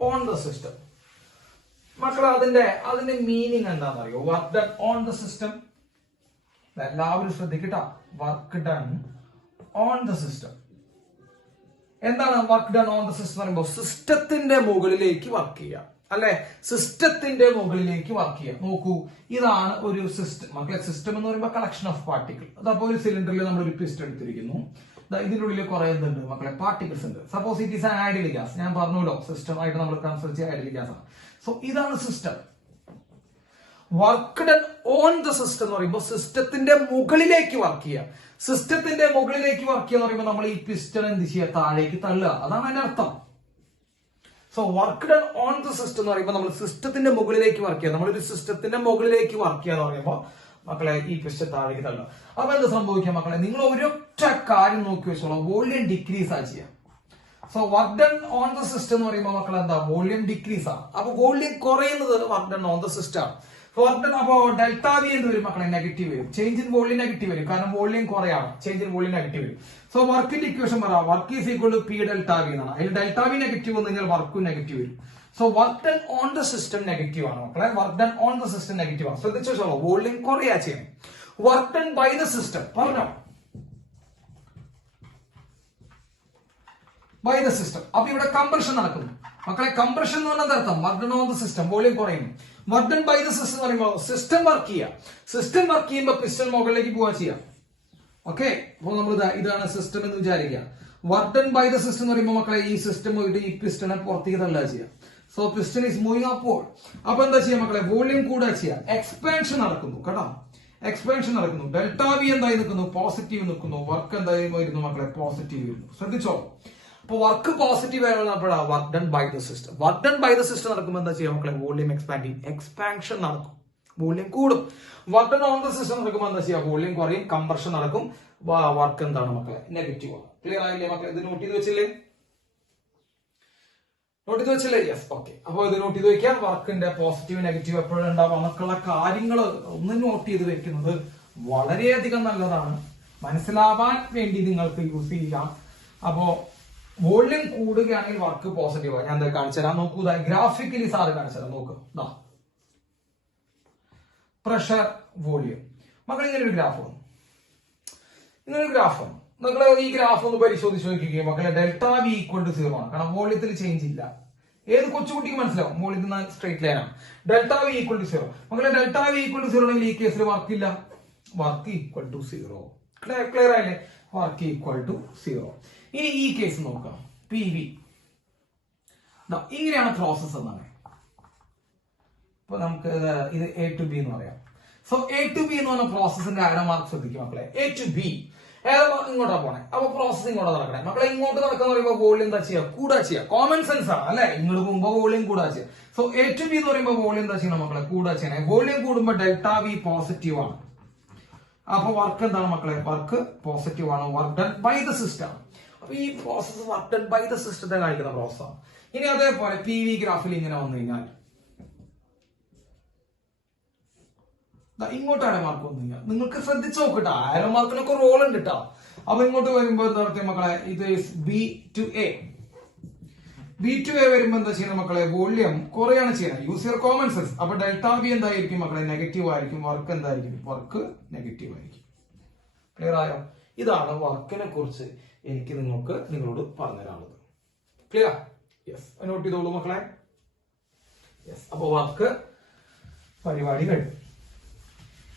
on the system. മക്കളെ അതിന്റെ മീനിങ് എന്താണെന്ന് അറിയോ? Work done on the system. എല്ലാവരും ശ്രദ്ധിക്കട്ടോ. Work done on the system. എന്താണ് work done on the system എന്ന് പറയുമ്പോൾ? സിസ്റ്റത്തിന്റെ മുകളിലേക്ക് വർക്ക് ചെയ്യുക, അല്ലെ? സിസ്റ്റത്തിന്റെ മുകളിലേക്ക് വർക്ക് ചെയ്യുക. നോക്കൂ, ഇതാണ് ഒരു സിസ്റ്റം. മക്കളെ, സിസ്റ്റം എന്ന് പറയുമ്പോൾ കളക്ഷൻ ഓഫ് പാർട്ടിക്കിൾ. അതപ്പോ ഒരു സിലിണ്ടറിൽ നമ്മൾ ഒരു പിസ്റ്റൺ എടുത്തിരിക്കുന്നു. ഇതിന്റെ ഉള്ളിൽ കുറെ എന്തുണ്ട് മക്കളെ? പാർട്ടിക്കിൾസ് ഉണ്ട്. Suppose it is ideal gas. ഞാൻ പറഞ്ഞല്ലോ, സിസ്റ്റം ആയിട്ട് നമ്മൾ കൺസിഡർ ചെയ്യുക ഐഡിയൽ ഗ്യാസ് ആണ്. സോ ഇതാണ് system. Work done on the system എന്ന് പറയുമ്പോൾ സിസ്റ്റത്തിന്റെ മുകളിലേക്ക് വർക്ക് ചെയ്യുക. സിസ്റ്റത്തിന്റെ മുകളിലേക്ക് വർക്ക് ചെയ്യുക എന്ന് പറയുമ്പോൾ നമ്മൾ ഈ പിസ്റ്റൺ എന്ത് ചെയ്യുക? താഴേക്ക് തള്ളുക. അതാണ് അതിന്റെ അർത്ഥം. So work done on the system എന്ന് പറയുമ്പോൾ നമ്മൾ സിസ്റ്റത്തിന്റെ മുകളിലേക്ക് വർക്ക് ചെയ്യുക. നമ്മളൊരു സിസ്റ്റത്തിന്റെ മുകളിലേക്ക് വർക്ക് ചെയ്യുക എന്ന് പറയുമ്പോൾ മക്കളെ ഈ പിസ്റ്റൺ താഴേക്ക് തള്ളുക. അപ്പൊ എന്താ സംഭവിക്കുക മക്കളെ? നിങ്ങൾ ഒരൊറ്റ കാര്യം നോക്കി വെച്ചോളൂ, വോളിയം ഡിക്രീസ് ആ ചെയ്യാം. So work done on the system എന്ന് പറയുമ്പോൾ മക്കളെ എന്താ? വോളിയം ഡിക്രീസ് ആണ്. അപ്പൊ വോളിയം കുറയുന്നത് work done on the system ആണ്. അപ്പോ ഡെൽറ്റ വി എന്ത് വരും മക്കളെ? നെഗറ്റീവ് വരും. ചേഞ്ച് ഇൻ വോളിയം നെഗറ്റീവ് വരും, കാരണം വോളിയം കുറയാണ്. ചേഞ്ച് ഇൻ വോളിയം നെഗറ്റീവ് വരും. സോ വർക്കിന്റെ ഇക്വേഷൻ പറയാം, work is equal to P delta V എന്നാണ്. അതിൽ ഡെൽറ്റ വി നെഗറ്റീവ് വന്നു കഴിഞ്ഞാൽ വർക്കും നെഗറ്റീവ് വരും. So work done on the system negative ആണ് മക്കളെ. Work done on the system negative ആണ്. ശ്രദ്ധിച്ചോ, വോളിയം കുറയാ ചെയ്യണം. Work done by the system പറഞ്ഞോ, ബൈ ദ സിസ്റ്റം. അപ്പൊ ഇവിടെ കംപ്രഷൻ നടക്കുന്നു മക്കളെ. കംപ്രഷൻ എന്ന് പറഞ്ഞാൽ അർത്ഥം work done on the system, volume കുറയുന്നു. Work done by the system എന്ന് പറയുമ്പോൾ സിസ്റ്റം വർക്ക് ചെയ്യുക. സിസ്റ്റം വർക്ക് ചെയ്യുമ്പോൾ പിസ്റ്റൺ മുകളിലേക്ക് പോവാ ചെയ്യാം. ഓക്കെ, അപ്പോൾ നമ്മൾ ഇതാണ് സിസ്റ്റം എന്ന് വിചാരിക്കുക. Work done by the system എന്ന് പറയുമ്പോൾ മക്കളെ ഈ സിസ്റ്റം പോയിട്ട് ഈ പിസ്റ്റണെ പുറത്തേക്ക് തള്ളുക ചെയ്യാം. സോ പിസ്റ്റൺ ഈസ് മൂവിങ് അപ്പോൾ. അപ്പൊ എന്താ ചെയ്യാം മക്കളെ? വോളിയം കൂടുക ചെയ്യാം. എക്സ്പാൻഷൻ നടക്കുന്നു കേട്ടോ. എക്സ്പാൻഷൻ നടക്കുന്നു. ഡെൽറ്റ വി എന്തായി നിൽക്കുന്നു? പോസിറ്റീവ് നിൽക്കുന്നു. വർക്ക് എന്തായി വരുന്നു മക്കളെ? പോസിറ്റീവ് വരുന്നു. ശ്രദ്ധിച്ചോ? അപ്പൊ വർക്ക് പോസിറ്റീവ് ആയപ്പോഴാണ് work done by the system. Work done by the system നടക്കുമ്പോൾ എന്താ ചെയ്യാം മക്കളെ? വോളിയം എക്സ്പാൻഡിങ്, എക്സ്പാൻഷൻ നടക്കും, വോളിയം കൂടും. Work done on the system നടക്കുമ്പോൾ എന്താ ചെയ്യാം? വോളിയം കുറയും, കംപ്രഷൻ നടക്കും. വർക്ക് എന്താണ് മക്കളെ? നെഗറ്റീവ് ആണ്. ക്ലിയർ ആയില്ലേ മക്കളെ? ഇത് നോട്ട് ചെയ്ത് വെച്ചില്ലേ? നോട്ട് ചെയ്ത് വെച്ചില്ലേ? Yes, okay. അപ്പൊ ഇത് നോട്ട് ചെയ്ത് വെക്കാം. വർക്കിന്റെ പോസിറ്റീവ് നെഗറ്റീവ് എപ്പോഴും ഉണ്ടാവും. നമുക്കുള്ള കാര്യങ്ങൾ ഒന്ന് നോട്ട് ചെയ്ത് വെക്കുന്നത് വളരെയധികം നല്ലതാണ്. മനസ്സിലാവാൻ വേണ്ടി നിങ്ങൾക്ക് യൂസ് ചെയ്യാം. അപ്പോ വോളിയം കൂടുകയാണെങ്കിൽ വർക്ക് പോസിറ്റീവ് ആണ്. ഞാൻ എന്താ കാണിച്ചുതരാം. നോക്കൂ, ഗ്രാഫിക്കലി സാറ് കാണിച്ചുതരാം. നോക്ക്, പ്രഷർ, വോളിയം. മക്കൾ ഇങ്ങനെ ഒരു ഗ്രാഫ് വന്നു. ഇങ്ങനെ ഒരു ഗ്രാഫ് വന്നു. നിങ്ങൾ ഈ ഗ്രാഫ് ഒന്ന് പരിശോധിച്ച് നോക്കിക്കുകയും മക്കളെ ഡെൽറ്റ വി ഈക്വൽ ടു 0 ആണ്. കാരണം വോളിയത്തിൽ ചേഞ്ച് ഇല്ല. ഏത് കൊച്ചുകുട്ടിക്ക് മനസ്സിലാവും? വോളിയത്തിൽ സ്ട്രേറ്റ് ലൈൻ ആണ്. Delta V equal to 0. മക്കളെ ഡെൽറ്റ വി ഈക്വൽ ടു 0 ആണെങ്കിൽ ഈ കേസിൽ വർക്ക് ഇല്ല. Work equal to 0. ക്ലിയർ ആയില്ലേ? Work equal to 0. ഇനി ഈ കേസ് നോക്കാം. പി വി ഇങ്ങനെയാണ് പ്രോസസ് എന്നാണ്. ഇപ്പൊ നമുക്ക് ഇത് എ ടു ബി എന്ന് പറയാം. സോ എ ടു ബി എന്ന് പറഞ്ഞ പ്രോസസിന്റെ ആരോ മാർക്ക് ശ്രദ്ധിക്കും മക്കളെ. എ ടു ബി ഇങ്ങോട്ടാ പോണേ. അപ്പൊ പ്രോസസ് ഇങ്ങോട്ട് നടക്കണേ മക്കളെ. ഇങ്ങോട്ട് നടക്കുന്ന പറയുമ്പോൾ വോളിയം എന്താ ചെയ്യുക? കൂടാ ചെയ്യുക. കോമൺ സെൻസ് ആണ് അല്ലെ? ഇങ്ങോട്ട് പോകുമ്പോ വോളിയം കൂടാ ചെയ്യുക. സോ എ ടു ബി എന്ന് പറയുമ്പോൾ വോളിയം എന്താ ചെയ്യണം മക്കളെ? കൂടാ ചെയ്യണേ. വോളിയം കൂടുമ്പോൾ ഡെൽറ്റ വി പോസിറ്റീവ് ആണ്. അപ്പൊ വർക്ക് എന്താണ് മക്കളെ? വർക്ക് പോസിറ്റീവ് ആണ്. Work done by the system. അപ്പൊ ഈ process work done by the സിസ്റ്റത്തെ കാണിക്കുന്ന പ്രോസസ്സാണ്. ഇനി അതേപോലെ പി വി ഗ്രാഫിൽ ഇങ്ങനെ വന്നു കഴിഞ്ഞാൽ ഇങ്ങോട്ടാണ് മാർക്ക് വന്നു കഴിഞ്ഞാൽ നിങ്ങൾക്ക് ശ്രദ്ധിച്ചു നോക്കട്ടോ. ആരോ മാർക്കിനൊക്കെ റോൾ ഉണ്ട് കേട്ടോ. അപ്പൊ ഇങ്ങോട്ട് വരുമ്പോ എന്താ പറയുക മക്കളെ? ഇത് B to A. B to A വരുമ്പോ എന്താ ചെയ്യുന്നത് മക്കളെ? വോളിയം കുറയാണ് ചെയ്യുന്നത്. Use your common sense. അപ്പൊ ഡെൽറ്റ ബി എന്തായിരിക്കും മക്കളെ? നെഗറ്റീവ് ആയിരിക്കും. വർക്ക് എന്തായിരിക്കും? വർക്ക് നെഗറ്റീവ് ആയിരിക്കും. ക്ലിയർ ആയോ? ഇതാണ് വർക്കിനെ കുറിച്ച് എനിക്ക് നിങ്ങളോട് പറഞ്ഞുതരാനുള്ളത്. ക്ലിയർ? യെസ്, നോട്ട് ചെയ്തോളൂ മക്കളെ. യെസ്, അപ്പൊ വർക്ക് പരിപാടി കഴിഞ്ഞു.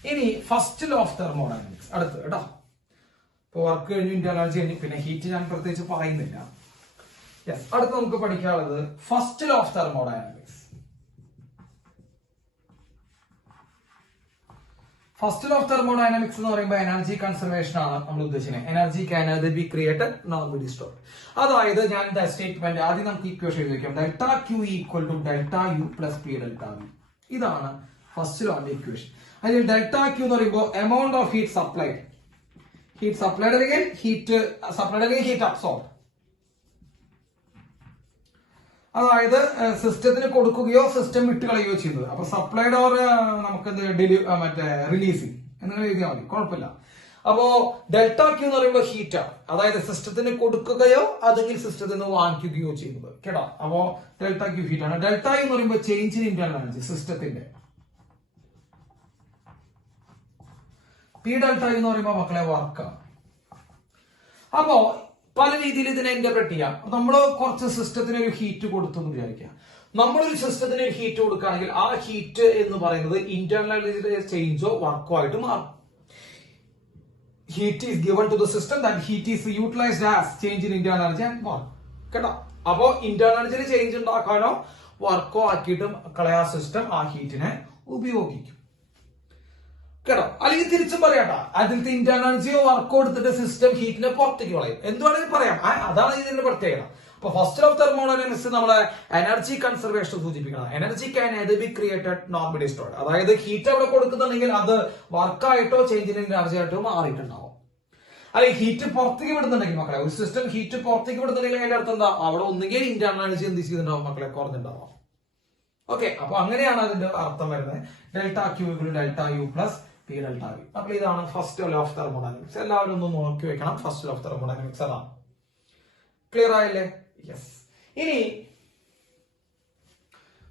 ഇനി ഫസ്റ്റ് ലോ ഓഫ് തെർമോഡൈനാമിക്സ് അടുത്ത് കേട്ടോ. ഇപ്പൊ വർക്ക് കഴിഞ്ഞു, ഇന്റർനർജി കഴിഞ്ഞു, പിന്നെ ഹീറ്റ് ഞാൻ പ്രത്യേകിച്ച് പറയുന്നില്ല. യെസ്, അടുത്ത് നമുക്ക് പഠിക്കാനുള്ളത് first law of thermodynamics. First law of thermodynamics എന്ന് പറയുമ്പോൾ എനർജി കൺസർവേഷൻ ആണ് നമ്മൾ ഉദ്ദേശിക്കുന്നത്. Energy can neither be created nor be destroyed. അതായത് ഞാൻ സ്റ്റേറ്റ്മെന്റ് ആദ്യം നമുക്ക് ഇക്വേഷൻ എഴുതിക്കാം. Delta Q equal to delta U plus P delta V. ഇതാണ് ഫസ്റ്റ് ലോന്റെ ഇക്വേഷൻ. അതിൽ ഡെൽറ്റ ക്യൂ എന്ന് പറയുമ്പോൾ amount of heat supplied. Heat supplied അല്ലെങ്കിൽ ഹീറ്റ് സപ്ലൈഡ് അല്ലെങ്കിൽ ഹീറ്റ് അബ്സോർബ്. അതായത് സിസ്റ്റത്തിന് കൊടുക്കുകയോ സിസ്റ്റം വിട്ട് കളയുകയോ ചെയ്യുന്നത്. അപ്പൊ സപ്ലൈഡ് ഓർ നമുക്ക് മറ്റേ റിലീസിങ് എന്ന് എഴുതിയാൽ മതി, കുഴപ്പമില്ല. അപ്പോ ഡെൽറ്റ ക്യൂ എന്ന് പറയുമ്പോൾ ഹീറ്റാണ്, അതായത് സിസ്റ്റത്തിന് കൊടുക്കുകയോ അല്ലെങ്കിൽ സിസ്റ്റത്തിൽ നിന്ന് വാങ്ങിക്കുകയോ ചെയ്യുന്നത് കേട്ടോ. അപ്പോ ഡെൽറ്റ ക്യൂ ഹീറ്റാണ്. ഡെൽറ്റ എന്ന് പറയുമ്പോൾ ചേഞ്ച് ഇൻ ഇന്റേണൽ എനർജി സിസ്റ്റത്തിന്റെ. പി ഡെൽറ്റ എന്ന് പറയുമ്പോൾ മക്കളെ വർക്കാണ്. അപ്പോ പല രീതിയിൽ ഇതിനെ ഇന്റർപ്രറ്റ് ചെയ്യാം. നമ്മൾ കുറച്ച് സിസ്റ്റത്തിന് ഒരു ഹീറ്റ് കൊടുത്തു എന്ന് വിചാരിക്കാം. നമ്മളൊരു സിസ്റ്റത്തിന് ഒരു ഹീറ്റ് കൊടുക്കുകയാണെങ്കിൽ ആ ഹീറ്റ് എന്ന് പറയുന്നത് ഇന്റേണൽ ചേഞ്ചോ വർക്കോ ആയിട്ട് മാറും. Heat is given to the system, that heat is utilized as change in internal energy and work കേട്ടോ. അപ്പോ ഇന്റേണൽ എനർജിയിൽ ചേഞ്ച് ഉണ്ടാക്കാനോ വർക്കോ ആക്കിയിട്ട് കളയാ സിസ്റ്റം ആ ഹീറ്റിനെ ഉപയോഗിക്കും കേട്ടോ. അല്ലെങ്കിൽ തിരിച്ചും പറയാട്ടാ, അതിലത്തെ ഇന്റേണൽ എനർജിയോ വർക്കോ എടുത്തിട്ട് സിസ്റ്റം ഹീറ്റിനെ പുറത്തേക്ക് കളയും. എന്തുവേണമെങ്കിൽ പറയാം, അതാണ് ഇതിന്റെ പ്രത്യേകത. അപ്പൊ ഫസ്റ്റ് ഓഫ് തെർമോഡൈനാമിക്സ് നമ്മളെ എനർജി കൺസർവേഷൻ സൂചിപ്പിക്കണം. Energy can either be created nor be destroyed. അതായത് ഹീറ്റ് അവിടെ കൊടുക്കുന്നുണ്ടെങ്കിൽ അത് വർക്കായിട്ടോ ചേഞ്ച് ഇൻ എനർജി ആയിട്ടോ മാറിയിട്ടുണ്ടാവും. അല്ലെങ്കിൽ ഹീറ്റ് പുറത്തേക്ക് വിടുന്നുണ്ടെങ്കിൽ മക്കളെ, ഒരു സിസ്റ്റം ഹീറ്റ് പുറത്തേക്ക് വിടുന്നുണ്ടെങ്കിൽ അതിന്റെ അർത്ഥം എന്താ, അവിടെ ഒന്നുകിൽ ഇന്റേണൽ എനർജി എന്ത് ചെയ്തിട്ടുണ്ടാവും മക്കളെ, കുറഞ്ഞിട്ടുണ്ടാവും. ഓക്കെ, അപ്പൊ അങ്ങനെയാണ് അതിന്റെ അർത്ഥം വരുന്നത്. Delta Q delta U plus P delta V. അപ്പൊ ഇതാണ് ഫസ്റ്റ് ലോ ഓഫ് തെർമോഡൈനാമിക്സ്. എല്ലാവരും ഒന്ന് നോക്കി വെക്കണം. ഫസ്റ്റ് ലോ ഓഫ് തെർമോഡൈനാമിക്സ് അതാണ്. ക്ലിയർ ആയില്ലേ? യെസ്. ഇനി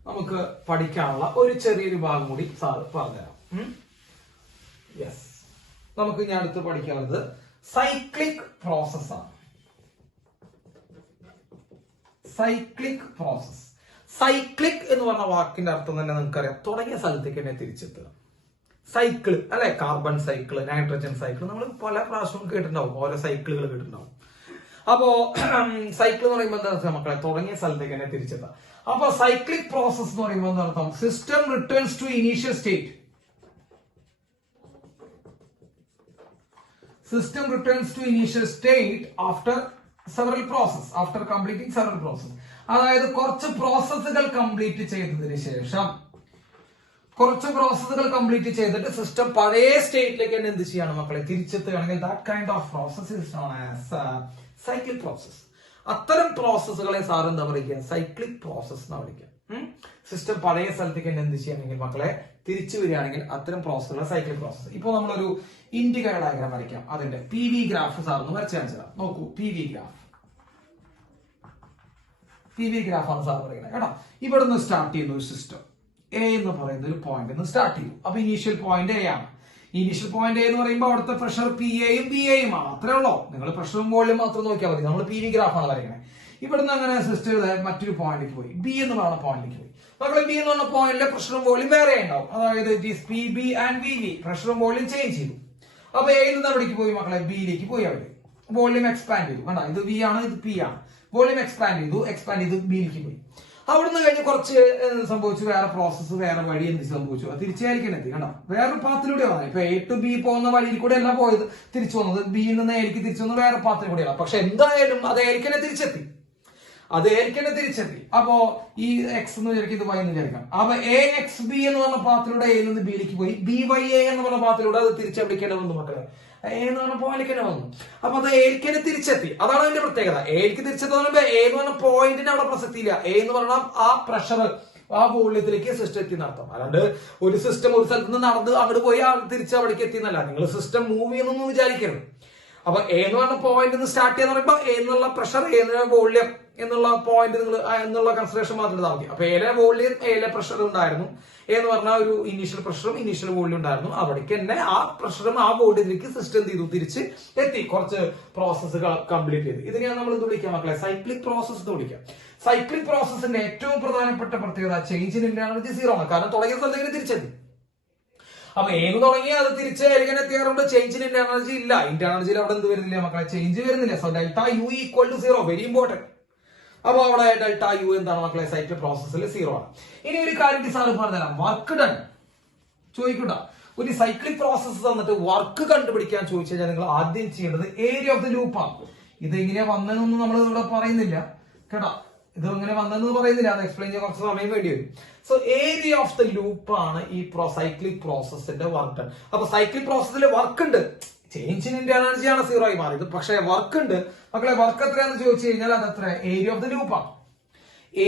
നമുക്ക് പഠിക്കാനുള്ള ഒരു ചെറിയൊരു ഭാഗം കൂടി സാറ് പറഞ്ഞുതരാം. യെസ്, നമുക്ക് ഞാൻ അടുത്ത് പഠിക്കാനുള്ളത് സൈക്ലിക് പ്രോസസ് ആണ്. Cyclic process. സൈക്ലിക് എന്ന് പറഞ്ഞ വാക്കിന്റെ അർത്ഥം തന്നെ നിങ്ങൾക്കറിയാം, തുടങ്ങിയ സ്ഥലത്തേക്ക് തന്നെ തിരിച്ചെത്തുക. സൈക്കിൾ അല്ലെ, കാർബൺ സൈക്കിൾ, നൈട്രജൻ സൈക്കിൾ, നമ്മൾ പല പ്രാവശ്യവും കേട്ടിട്ടുണ്ടാവും, ഓരോ സൈക്കിളുകൾ കേട്ടിട്ടുണ്ടാവും. അപ്പോ സൈക്കിൾ എന്ന് പറയുമ്പോൾ എന്താ മക്കളെ, തുടങ്ങിയ സ്ഥലത്തേക്ക് തന്നെ തിരിച്ചെത്താം. അപ്പൊ സൈക്ലിക് പ്രോസസ് എന്ന് പറയുമ്പോൾ എന്താ, system returns to initial state. System returns to initial state after several process, after completing several process. അതായത് കുറച്ച് പ്രോസസ്സുകൾ കംപ്ലീറ്റ് ചെയ്തതിന് ശേഷം, കുറച്ച് പ്രോസസ്സുകൾ കംപ്ലീറ്റ് ചെയ്തിട്ട് സിസ്റ്റം പഴയ സ്റ്റേറ്റിലേക്ക് തന്നെ എന്ത് ചെയ്യാണ് മക്കളെ, തിരിച്ചെത്തുകയാണെങ്കിൽ that kind of process is known as cyclic process. അത്തരം പ്രോസസ്സുകളെ സാർ എന്താ പറയുക, സൈക്ലിക് പ്രോസസ് എന്നാ വിളിക്കുക. സിസ്റ്റം പഴയ സ്ഥലത്തേക്ക് തന്നെ എന്ത് ചെയ്യണമെങ്കിൽ മക്കളെ തിരിച്ചു വരികയാണെങ്കിൽ അത്തരം പ്രോസസ്സുകളെ സൈക്ലിക് പ്രോസസ്. ഇപ്പൊ നമ്മളൊരു ഇൻഡിക്കേറ്റർ ഡയഗ്രാം വരയ്ക്കാം. അതിന്റെ പി വി ഗ്രാഫ് സാറിന് വരച്ചു കാണിച്ചതാ. നോക്കൂ, P V graph. P V graph ആണ് സാർ പറയുന്നത് കേട്ടോ. ഇവിടെ നിന്ന് സ്റ്റാർട്ട് ചെയ്യുന്ന ഒരു സിസ്റ്റം എ എന്ന് പറയുന്ന ഒരു പോയിന്റ് നിന്ന് സ്റ്റാർട്ട് ചെയ്യും. അപ്പൊ ഇനീഷ്യൽ പോയിന്റ് എ ആണ്. ഇനീഷ്യൽ പോയിന്റ് എ എന്ന് പറയുമ്പോൾ അവിടുത്തെ പ്രഷർ പി എയും ബി എയും ആണ്. അത്രേ ഉള്ളൂ. നിങ്ങൾ പ്രഷറും വോളിയം മാത്രം നോക്കിയാൽ മതി. നമ്മൾ പി വി ഗ്രാഫ് ആണ് വരയ്ക്കുന്നത്. ഇവിടുന്ന് അങ്ങനെ സിസ്റ്റം മറ്റൊരു പോയിന്റിലേക്ക് പോയി, ബി എന്ന് പറയുന്ന പോയിന്റിലേക്ക് പോയി. മക്കളെ ബി എന്ന് പറഞ്ഞ പോയിന്റിലെ പ്രഷറും വോളിയം വേറെ ഉണ്ടാവും. അതായത് it is P B and V V. പ്രഷറും വോളിയം ചേഞ്ച് ചെയ്തു. അപ്പൊ എയിൽ നിന്ന് എവിടേക്ക് പോയി മക്കളെ, ബിയിലേക്ക് പോയി. അവിടെ വോളിയം എക്സ്പാൻഡ് ചെയ്തു. വേണ്ട, ഇത് വി ആണ്, ഇത് പി ആണ്. വോളിയം എക്സ്പാൻഡ് ചെയ്തു ബിയിലേക്ക് പോയി. അവിടുന്ന് കഴിഞ്ഞ് കുറച്ച് സംഭവിച്ചു, വേറെ പ്രോസസ്സ്, വേറെ വഴി എന്ത് സംഭവിച്ചു, അത് തിരിച്ചായിരിക്കും എത്തി. കണ്ടോ, വേറെ പാത്തിലൂടെ വന്നത്. ഇപ്പൊ എ ടു ബി പോകുന്ന വഴിയിൽ കൂടെ അല്ല പോയത്, തിരിച്ചു വന്നത് ബിയിൽ നിന്ന് എയിലേക്ക് തിരിച്ചു വന്നത് വേറെ പാത്തിൽ കൂടെയാണ്. പക്ഷെ എന്തായാലും അത് എയിലേക്ക് തന്നെ തിരിച്ചെത്തി. അപ്പോ ഈ എക്സ് എന്ന് വിചാരിക്കും, ഇത് വൈ എന്ന് വിചാരിക്കാം. അപ്പൊ എ എക്സ് ബി എന്ന് പറഞ്ഞ പാത്തിലൂടെ എയിൽ നിന്ന് ബിയിലേക്ക് പോയി, ബി വൈ എ എന്ന് പറഞ്ഞ പാത്തിലൂടെ അത് തിരിച്ചെവിടേക്കേണ്ട വന്നു മക്കളെ, എ എന്ന് പറഞ്ഞ പോയിന്റിലേക്ക് തന്നെ വന്നു. അപ്പൊ അത് എയിലേക്ക് തന്നെ തിരിച്ചെത്തി. അതാണ് അതിന്റെ പ്രത്യേകത. എയിലേക്ക് തിരിച്ചെത്തുന്ന എ എന്ന് പറഞ്ഞ പോയിന്റിന് അവിടെ പ്രസക്തിയില്ല. എ എന്ന് പറഞ്ഞാൽ ആ പ്രഷർ, ആ വോള്യത്തിലേക്ക് സിസ്റ്റം എത്തി നടത്താം. അല്ലാണ്ട് ഒരു സിസ്റ്റം ഒരു സ്ഥലത്ത് നിന്ന് നടന്ന് അവിടെ പോയി തിരിച്ച് അവിടേക്ക് എത്തി എന്നല്ല. നിങ്ങൾ സിസ്റ്റം മൂവ് ചെയ്യുന്നൊന്നും വിചാരിക്കരുത്. അപ്പൊ എ എന്ന് പറഞ്ഞ പോയിന്റ് സ്റ്റാർട്ട് ചെയ്യാന്ന് പറയുമ്പോൾ എ എന്നുള്ള പ്രഷർ, എ എന്നുള്ള വോള്യം എന്നുള്ള പോയിന്റ് നിങ്ങൾ എന്നുള്ള കൺസിഡറേഷൻ മാത്രം എടുത്താൽ മതി. അപ്പൊ എയിലെ വോള്യം, എയിലെ പ്രഷർ ഉണ്ടായിരുന്നു. എന്ന് പറഞ്ഞാൽ ഒരു ഇനീഷ്യൽ പ്രഷറും ഇനീഷ്യൽ വോള്യം ഉണ്ടായിരുന്നു. അവിടേക്ക് തന്നെ ആ പ്രഷറും ആ വോള്യത്തിലേക്ക് സിസ്റ്റം എന്ത് ചെയ്തു, തിരിച്ച് എത്തി. കുറച്ച് പ്രോസസ്സുകൾ കംപ്ലീറ്റ് ചെയ്തു. ഇതിനെയാണ് നമ്മൾ എന്ത് വിളിക്കാം മക്കളെ, സൈക്ലിക് പ്രോസസ് എന്ന് വിളിക്കാം. സൈക്ലിക് പ്രോസസ്സിന്റെ ഏറ്റവും പ്രധാനപ്പെട്ട പ്രത്യേകത ചേഞ്ച് ഇൻ എനർജി സീറോ ആണ്. കാരണം തുടങ്ങിയ സ്ഥലത്തേക്ക് തിരിച്ചെത്തി. അപ്പൊ ഏത് തുടങ്ങി അത് തിരിച്ച് എലിങ്ങനെ എത്തിയാറുണ്ട്, ചേഞ്ച് ഇൻ എനർജി ഇല്ല. ഇന്റേണൽ എനർജിയിൽ അവിടെ എന്ത് വരുന്നില്ല മക്കളെ, ചേഞ്ച് വരുന്നില്ല. So delta U equal to zero, very important. അപ്പൊ അവിടെ ഡെൽറ്റ യു എന്താണ് മക്കളെ, സൈക്ലിക് പ്രോസസ്സിൽ സീറോ ആണ്. ഇനി ഒരു കാര്യം സാറ് പറഞ്ഞുതരാം, വർക്ക് ഡൺ ചോദിക്കണ്ട. ഒരു സൈക്ലിക് പ്രോസസ്സ് തന്നിട്ട് വർക്ക് കണ്ടുപിടിക്കാൻ ചോദിച്ചു കഴിഞ്ഞാൽ നിങ്ങൾ ആദ്യം ചെയ്യേണ്ടത് ഏരിയ ഓഫ് ദ ലൂപ്പ് ആണ്. ഇത് എങ്ങനെയാ വന്നതെന്നൊന്നും നമ്മൾ ഇവിടെ പറയുന്നില്ല കേട്ടോ. ഇത് എങ്ങനെ വന്നതെന്ന് പറയുന്നില്ല, അത് എക്സ്പ്ലെയിൻ ചെയ്യാൻ കുറച്ച് സമയം വേണ്ടി വരും. So area of the loop ആണ് ഈ സൈക്ലിക് പ്രോസസ്സിന്റെ വർക്ക് ഡൺ. അപ്പൊ സൈക്ലിക് പ്രോസസ്സിൽ വർക്ക് ഉണ്ട്, ചേഞ്ച് ഇൻ എനർജിയാണ് സീറോ ആയി മാറിയത്. പക്ഷേ വർക്ക് ഉണ്ട് മക്കളെ. വർക്ക് എത്രയാണെന്ന് ചോദിച്ചു കഴിഞ്ഞാൽ അത് എത്ര, ഏരിയ ഓഫ് ദ ലൂപ്പ് ആണ്.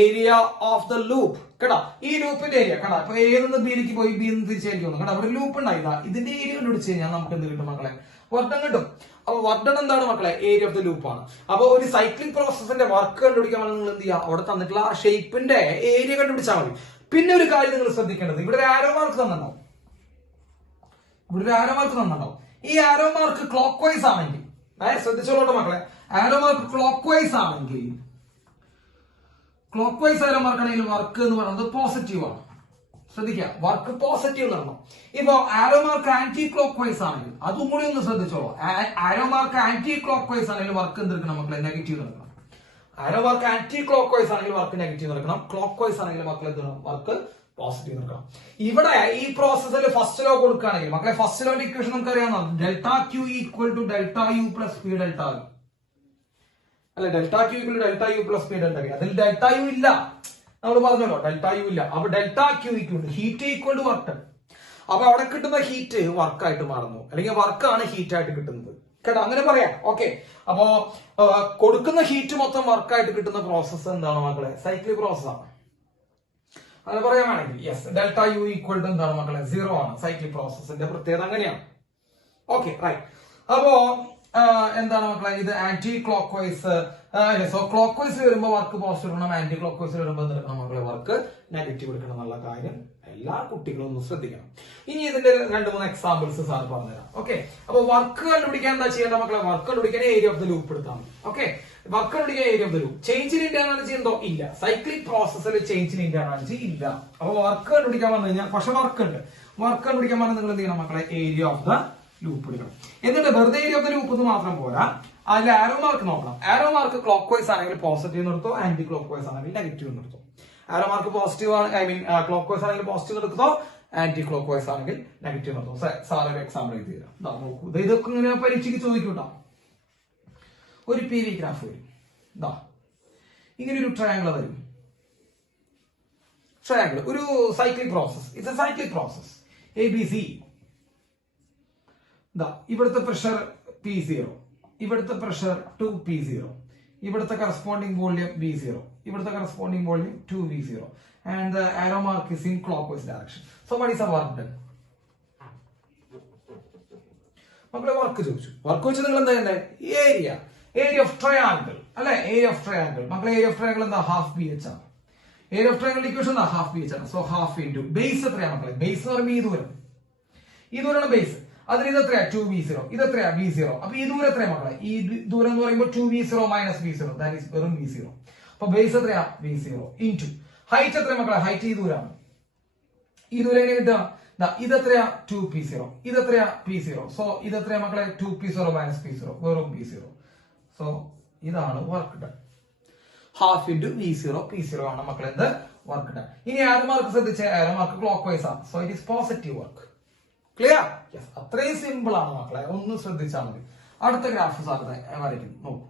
ഏരിയ ഓഫ് ദ ലൂപ്പ് കേട്ടോ. ഈ ലൂപ്പിന്റെ ഏരിയ കേട്ടോ. അപ്പൊ എ നിന്ന് ബിയിലേക്ക് പോയി ബി നിന്ന് തിരിച്ചായിരിക്കും കേട്ടോ. അവിടെ ലൂപ്പ് ഉണ്ടായില്ല. ഇതിന്റെ ഏരിയ കണ്ടുപിടിച്ച് കഴിഞ്ഞാൽ നമുക്ക് എന്ത് കിട്ടും മക്കളെ? വർക്ക് ഡൺ കിട്ടും. അപ്പൊ വർക്ക് ഡൺ എന്താണ് മക്കളെ? ഏരിയ ഓഫ് ദ ലൂപ്പ് ആണ്. അപ്പൊ ഒരു സൈക്ലിക് പ്രോസസിന്റെ വർക്ക് കണ്ടുപിടിക്കാൻ നിങ്ങൾ എന്ത് ചെയ്യുക? അവിടെ തന്നിട്ടുള്ള ആ ഷേപ്പിന്റെ ഏരിയ കണ്ടുപിടിച്ചാൽ മതി. പിന്നെ ഒരു കാര്യം നിങ്ങൾ ശ്രദ്ധിക്കേണ്ടത്, ഇവിടെ ഒരു ആരോ മാർക്ക് തന്നിട്ടുണ്ടാവും. ഇവിടെ ഒരു ആരോ മാർക്ക് തന്നിട്ടുണ്ടാവും. ഈ ആരോ മാർക്ക് ക്ലോക്ക് വൈസ് ആണെങ്കിൽ, ശ്രദ്ധിച്ചോളൂട്ടോ മക്കളെ, ആരോ മാർക്ക് ക്ലോക്ക് വൈസ് ആണെങ്കിൽ, ക്ലോക്ക് വൈസ് ആരോ മാർക്ക് ആണെങ്കിൽ വർക്ക് എന്ന് പറയുന്നത് പോസിറ്റീവ് ആണ്. ശ്രദ്ധിക്കുക, വർക്ക് പോസിറ്റീവ് നടണം. ഇപ്പൊ arrow mark anti clock vice ആണെങ്കിൽ അതും കൂടി ഒന്ന് ശ്രദ്ധിച്ചോളൂ. Arrow mark anti clock vice ആണെങ്കിൽ വർക്ക് എന്തെടുക്കണം മക്കളെ? നെഗറ്റീവ് നടക്കണം. Arrow work anti clock vice ആണെങ്കിൽ വർക്ക് നെഗറ്റീവ് നടക്കണം. ക്ലോക്ക് വൈസ് ആണെങ്കിൽ മക്കളെ എന്താണ്? വർക്ക് പോസിറ്റീവ് നടക്കണം. ഇവിടെ ഈ പ്രോസസ്സിൽ ഫസ്റ്റ് ലോ കൊടുക്കുകയാണെങ്കിൽ മക്കളെ, ഫസ്റ്റ് ലോന്റെ ഇക്വേഷൻ നമുക്ക് അറിയാവുന്നതാണ്. Delta Q equal to delta U plus P delta V അല്ലെ? Delta Q equal to delta U plus P delta V. അതിൽ ഡെൽറ്റ യു ഇല്ല, നമ്മൾ പറഞ്ഞല്ലോ, ഡെൽറ്റ യു ഇല്ല. അപ്പൊ delta Q equal to heat equal to work. അപ്പൊ അവിടെ കിട്ടുന്ന ഹീറ്റ് വർക്കായിട്ട് മാറുന്നു, അല്ലെങ്കിൽ വർക്കാണ് ഹീറ്റ് ആയിട്ട് കിട്ടുന്നത് കേട്ടോ. അങ്ങനെ പറയാം. ഓക്കെ. അപ്പോ കൊടുക്കുന്ന ഹീറ്റ് മൊത്തം വർക്കായിട്ട് കിട്ടുന്ന പ്രോസസ്സ് എന്താണ് മക്കളെ? സൈക്ലിക് പ്രോസസ് ആണ്. അങ്ങനെ പറയാനാണെങ്കിൽ yes, delta U equal to എന്താണ് മക്കളെ? 0 ആണ്. സൈക്ലിക് പ്രോസസിന്റെ പ്രത്യേകത അങ്ങനെയാണ്. Okay, right. അപ്പോ എന്താണ് മക്കളെ? ഇത് anticlockwise, so clock vice വരുമ്പോൾ വർക്ക് പോസിറ്റീവ് എടുക്കണം, ആന്റി ക്ലോക്ക് വൈസ് വരുമ്പോൾ എന്തെടുക്കണം മക്കളെ? വർക്ക് നെഗറ്റീവ് എടുക്കണം എന്നുള്ള കാര്യം എല്ലാ കുട്ടികളും ഒന്ന് ശ്രദ്ധിക്കണം. ഇനി ഇതിന്റെ 2-3 എക്സാമ്പിൾസ് സാർ പറഞ്ഞുതരാം. ഓക്കെ. അപ്പൊ വർക്ക് കണ്ടുപിടിക്കാൻ എന്താ ചെയ്യേണ്ട മക്കളെ? വർക്ക് കണ്ടുപിടിക്കാൻ ഏരിയ ഓഫ് ദ ലൂപ്പ് എടുത്താൽ മതി. ഓക്കെ. വർക്ക് കണ്ടുപിടിക്കാൻ area of the loop. Change in ഇന്റർണാലിറ്റി ഉണ്ടോ? ഇല്ല. സൈക്ലിക് പ്രോസസ്സിൽ ചേഞ്ച് ഇൻ ഇന്റർണാലിറ്റി ഇല്ല. അപ്പൊ വർക്ക് കണ്ടുപിടിക്കാൻ പറഞ്ഞു കഴിഞ്ഞാൽ, പക്ഷെ വർക്ക് ഉണ്ട്. വർക്ക് കണ്ടുപിടിക്കാൻ പറഞ്ഞാൽ നിങ്ങൾ എന്ത് ചെയ്യണം മക്കളെ? ഏരിയ ഓഫ് ദ ലൂപ്പ് എടുക്കണം. എന്നിട്ട് വെറുതെ ഏരിയ ഓഫ് ദ ലൂപ്പ് എന്ന് മാത്രം പോരാ, അതിൽ ആരോ മാർക്ക് നോക്കണം. ആരോ മാർക്ക് ക്ലോക്ക് വൈസ് ആണെങ്കിൽ പോസിറ്റീവ് നിർത്തോ, ആന്റി ക്ലോക്ക് വൈസ് ആണെങ്കിൽ നെഗറ്റീവ് നിർത്തോ. ആരോ മാർക്ക് പോസിറ്റീവ് ആണ്, ഐ മീൻ ക്ലോക്ക് വൈസ് ആണെങ്കിൽ പോസിറ്റീവ് നിർത്തോ, ആന്റി ക്ലോക്ക് വൈസ് ആണെങ്കിൽ നെഗറ്റീവ് നിർത്തോ. സാർ ഒരു എക്സാമ്പിൾ എഴുതി തരാം. നോക്കൂ, ഇതൊക്കെ ഇങ്ങനെ പരീക്ഷയ്ക്ക് ചോദിക്കൂട്ടോ. ഒരു പി വി ഗ്രാഫ് വരും. ഇങ്ങനെ ഒരു ട്രയാങ്കിൾ വരും. ട്രയാങ്കിൾ ഒരു cyclic process. It's A cyclic process. ABC. ഇവിടുത്തെ പ്രഷർ P0, ഇവിടുത്തെ പ്രഷർ 2P0, ഇവിടുത്തെ കറസ്പോണ്ടിങ് വോള്യം V0, ഇവിടുത്തെ corresponding volume 2V0, and the arrow mark is in clockwise direction. So what is the work done? മക്കളെ work ചോദിച്ചു. Work വെച്ച് നിങ്ങൾ എന്താ ചെയ്യണ്ടേ? ഏരിയ ഓഫ് ട്രയാങ്കിൾ അല്ലെ? ഏരിയ ഓഫ് ട്രയാങ്കിൾ മക്കളെ, ഏരിയ ഓഫ് ട്രയാങ്കിൾ എന്താ? ഹാഫ് BH ആണ്. ഏരിയ ഓഫ് ട്രയാങ്കിൾ ഇക്വേഷൻ എന്താ? ഹാഫ് BH ആണ്. സോ ഹാഫ് ഇൻറ്റു ബേസ് എത്രയാണ് മക്കളെ? ബേസ് എന്ന് പറയുമ്പോൾ ഈ ദൂരം, ഈ ദൂരമാണ് ബേസ്. അതിന് ഇത് എത്രയാ? 2V0. ഇത് എത്രയാ? V0. അപ്പൊ ഈ ദൂരം എത്രയാ മക്കളെ? ഈ ദൂരം എന്ന് പറയുമ്പോൾ 2V0 minus V0, that is വെറും V0. അപ്പൊ ബേസ് എത്രയാ? V0 ഇൻറ്റു ഹൈറ്റ് എത്രയാ മക്കളെ? ഹൈറ്റ് ഈ ദൂരമാണ്. ഈ ദൂരം എങ്ങനെ കിട്ടുക? ഇതെത്രയാ? 2P0. ഇതെത്രയാ? P0. സോ ഇതെത്രയാ മക്കളെ? 2P0 മൈനസ് P0, വെറും P0. സോ ഇതാണ് work done. Half into V0 P0 ആണ് മക്കളെ എന്ത്? Work done. ഇനി ആരോ മാർക്ക് ശ്രദ്ധിച്ച, ആരോ മാർക്ക് ക്ലോക്ക് വൈസ് ആണ്. So it is positive work. Clear? Yes. അത്രയും സിമ്പിൾ ആണ് മക്കളെ, ഒന്ന് ശ്രദ്ധിച്ചാൽ മതി. അടുത്ത ഗ്രാഫ് സാർ വരയ്ക്കും. നോക്കൂ,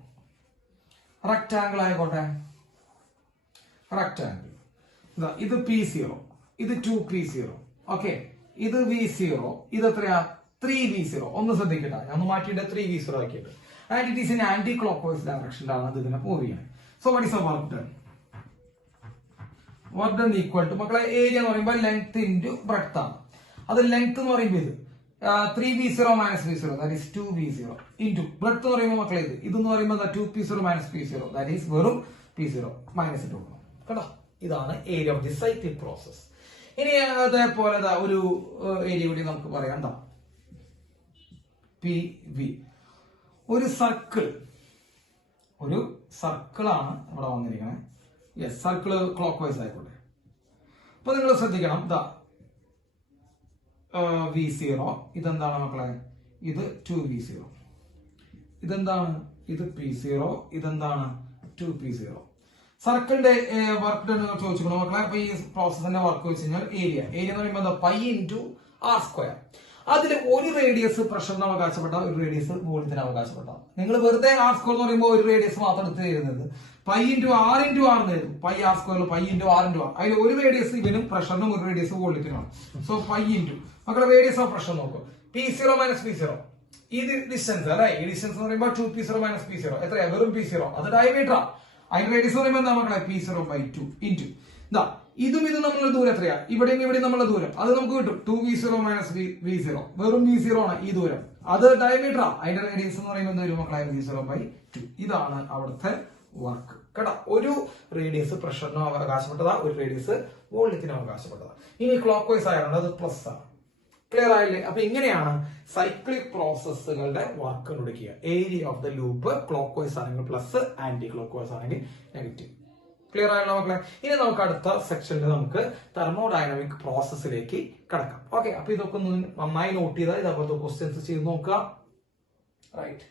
റെക്ടാങ്കിൾ ആയിക്കോട്ടെ. റെക്ടാങ്കിൾ ഇത് P0, ഇത് 2P0. ഓക്കെ, ഇത് V0, ഇത് എത്രയാ? 3V0. ഒന്ന് ശ്രദ്ധിക്കട്ടെ, ഞാൻ ഒന്ന് മാറ്റിയിട്ട് 3V0 ആക്കിയിട്ട്. And it is in anticlockwise ഡയറക്ഷനിലാണ് ഇത് ഇതിനെ മൂവ് ചെയ്യുന്നത്. So what is a work done? Work done equal to മക്കളെ, ഏരിയ എന്ന് പറയുമ്പോൾ ലെങ്ത് ഇൻറ്റു ബ്രെഡ്ത്ത് ആണ്. അത് ലെങ്ത് എന്ന് പറയുമ്പോൾ ഇത് 3V0 minus V0, that is 2V0 into breadth എന്ന് പറയുമ്പോൾ മക്കളെ ഇതെന്ന് പറയുമ്പോൾ 2P0 minus P0, that is വെറും P0 മൈനസ് ഇട്ട് കൊടുക്കണം കേട്ടോ. ഇതാണ് area of the cyclic process. ഇനി അതേപോലെ ഒരു ഏരിയ കൂടി നമുക്ക് പറയാം. എന്താ? PV. ഒരു സർക്കിളാണ് ഇവിടെ വന്നിരിക്കുന്നത്. യെസ്, സർക്കിള് ക്ലോക്ക് വൈസ് ആയിക്കോട്ടെ. അപ്പൊ നിങ്ങൾ ശ്രദ്ധിക്കണം, V0 ഇതെന്താണ് മക്കളെ? ഇത് 2V0. ഇതെന്താണ്? ഇത് P0. ഇതെന്താണ്? 2P0. സർക്കിളിന്റെ വർക്ക് ഡൺ ചോദിച്ചിരിക്കണം മക്കളെ. അപ്പൊ ഈ പ്രോസസിന്റെ വർക്ക് വെച്ച് കഴിഞ്ഞാൽ ഏരിയ എന്ന് പറയുമ്പോൾ പൈ ഇൻറ്റു R സ്ക്വയർ. അതിൽ ഒരു റേഡിയസ് പ്രഷറിന് അവകാശപ്പെട്ട, ഒരു റേഡിയസ് വോളിയത്തിന് അവകാശപ്പെട്ട. നിങ്ങൾ വെറുതെ R സ്ക്വയർ എന്ന് പറയുമ്പോൾ ഒരു റേഡിയസ് മാത്രം എടുത്ത് എഴുതുന്നത് pi into R into R എന്ന് എഴുതും. പൈ R സ്ക്വയറിൽ pi into R into R. അതിൽ ഒരു റേഡിയസ് ഇതിനും പ്രഷറിനും ഒരു റേഡിയസ് വോളിയത്തിനുമാണ്. സോ പൈ ഇൻറ്റു മക്കളെ റേഡിയസ് ഓഫ് പ്രഷർ നോക്കും. P0 minus P0. ഈ ഡിസ്റ്റൻസ് അല്ലെ, ഈ ഡിസ്റ്റൻസ് എന്ന് പറയുമ്പോൾ 2P0 മൈനസ് P0 എത്രയാ? വെറും P0. അത് ഡയമീറ്റർ. അതിന്റെ റേഡിയസ് എന്ന് പറയുമ്പോൾ എന്താ മക്കളെ p0/2 ഇൻറ്റു ഇതാ ഇതും നമ്മളുടെ ദൂരം എത്രയാ ഇവിടെയും ഇവിടെ നമ്മളുടെ ദൂരം അത് നമുക്ക് കിട്ടും 2v0 മൈനസ് v0 വെറും v0 ആണ് ഈ ദൂരം അത് ഡയമീറ്ററാ അതിന്റെ റേഡിയസ് എന്ന് പറയുമ്പോൾ എന്താ മക്കളെ v0/2 ഇതാണ് അവിടുത്തെ വർക്ക് കേട്ടോ. ഒരു റേഡിയസ് പ്രഷറിനും അവകാശപ്പെട്ടതാ, ഒരു റേഡിയസ് വോള്യത്തിനും അവകാശപ്പെട്ടതാ. ഇനി ക്ലോക്ക് വൈസ് ആയതുകൊണ്ട് അത് പ്ലസ് ആണ്. ക്ലിയർ ആയില്ലേ? അപ്പൊ ഇങ്ങനെയാണ് സൈക്ലിക് പ്രോസസ്സുകളുടെ വർക്ക് കണ്ടുപിടിക്കുക. Area of the loop clock vice ആണെങ്കിൽ പ്ലസ്, ആന്റി ക്ലോക്ക് വൈസ് ആണെങ്കിൽ നെഗറ്റീവ്. ക്ലിയർ ആയല്ലോ മക്കളെ? ഇനി നമുക്ക് അടുത്ത സെക്ഷനിൽ നമുക്ക് തെർമോഡൈനാമിക് പ്രോസസ്സിലേക്ക് കടക്കാം. ഓക്കെ, അപ്പൊ ഇതൊക്കെ ഒന്ന് നന്നായി നോട്ട് ചെയ്താൽ ഇതേപോലത്തെ ക്വസ്റ്റ്യൻസ് ചെയ്ത് നോക്കുക. റൈറ്റ്.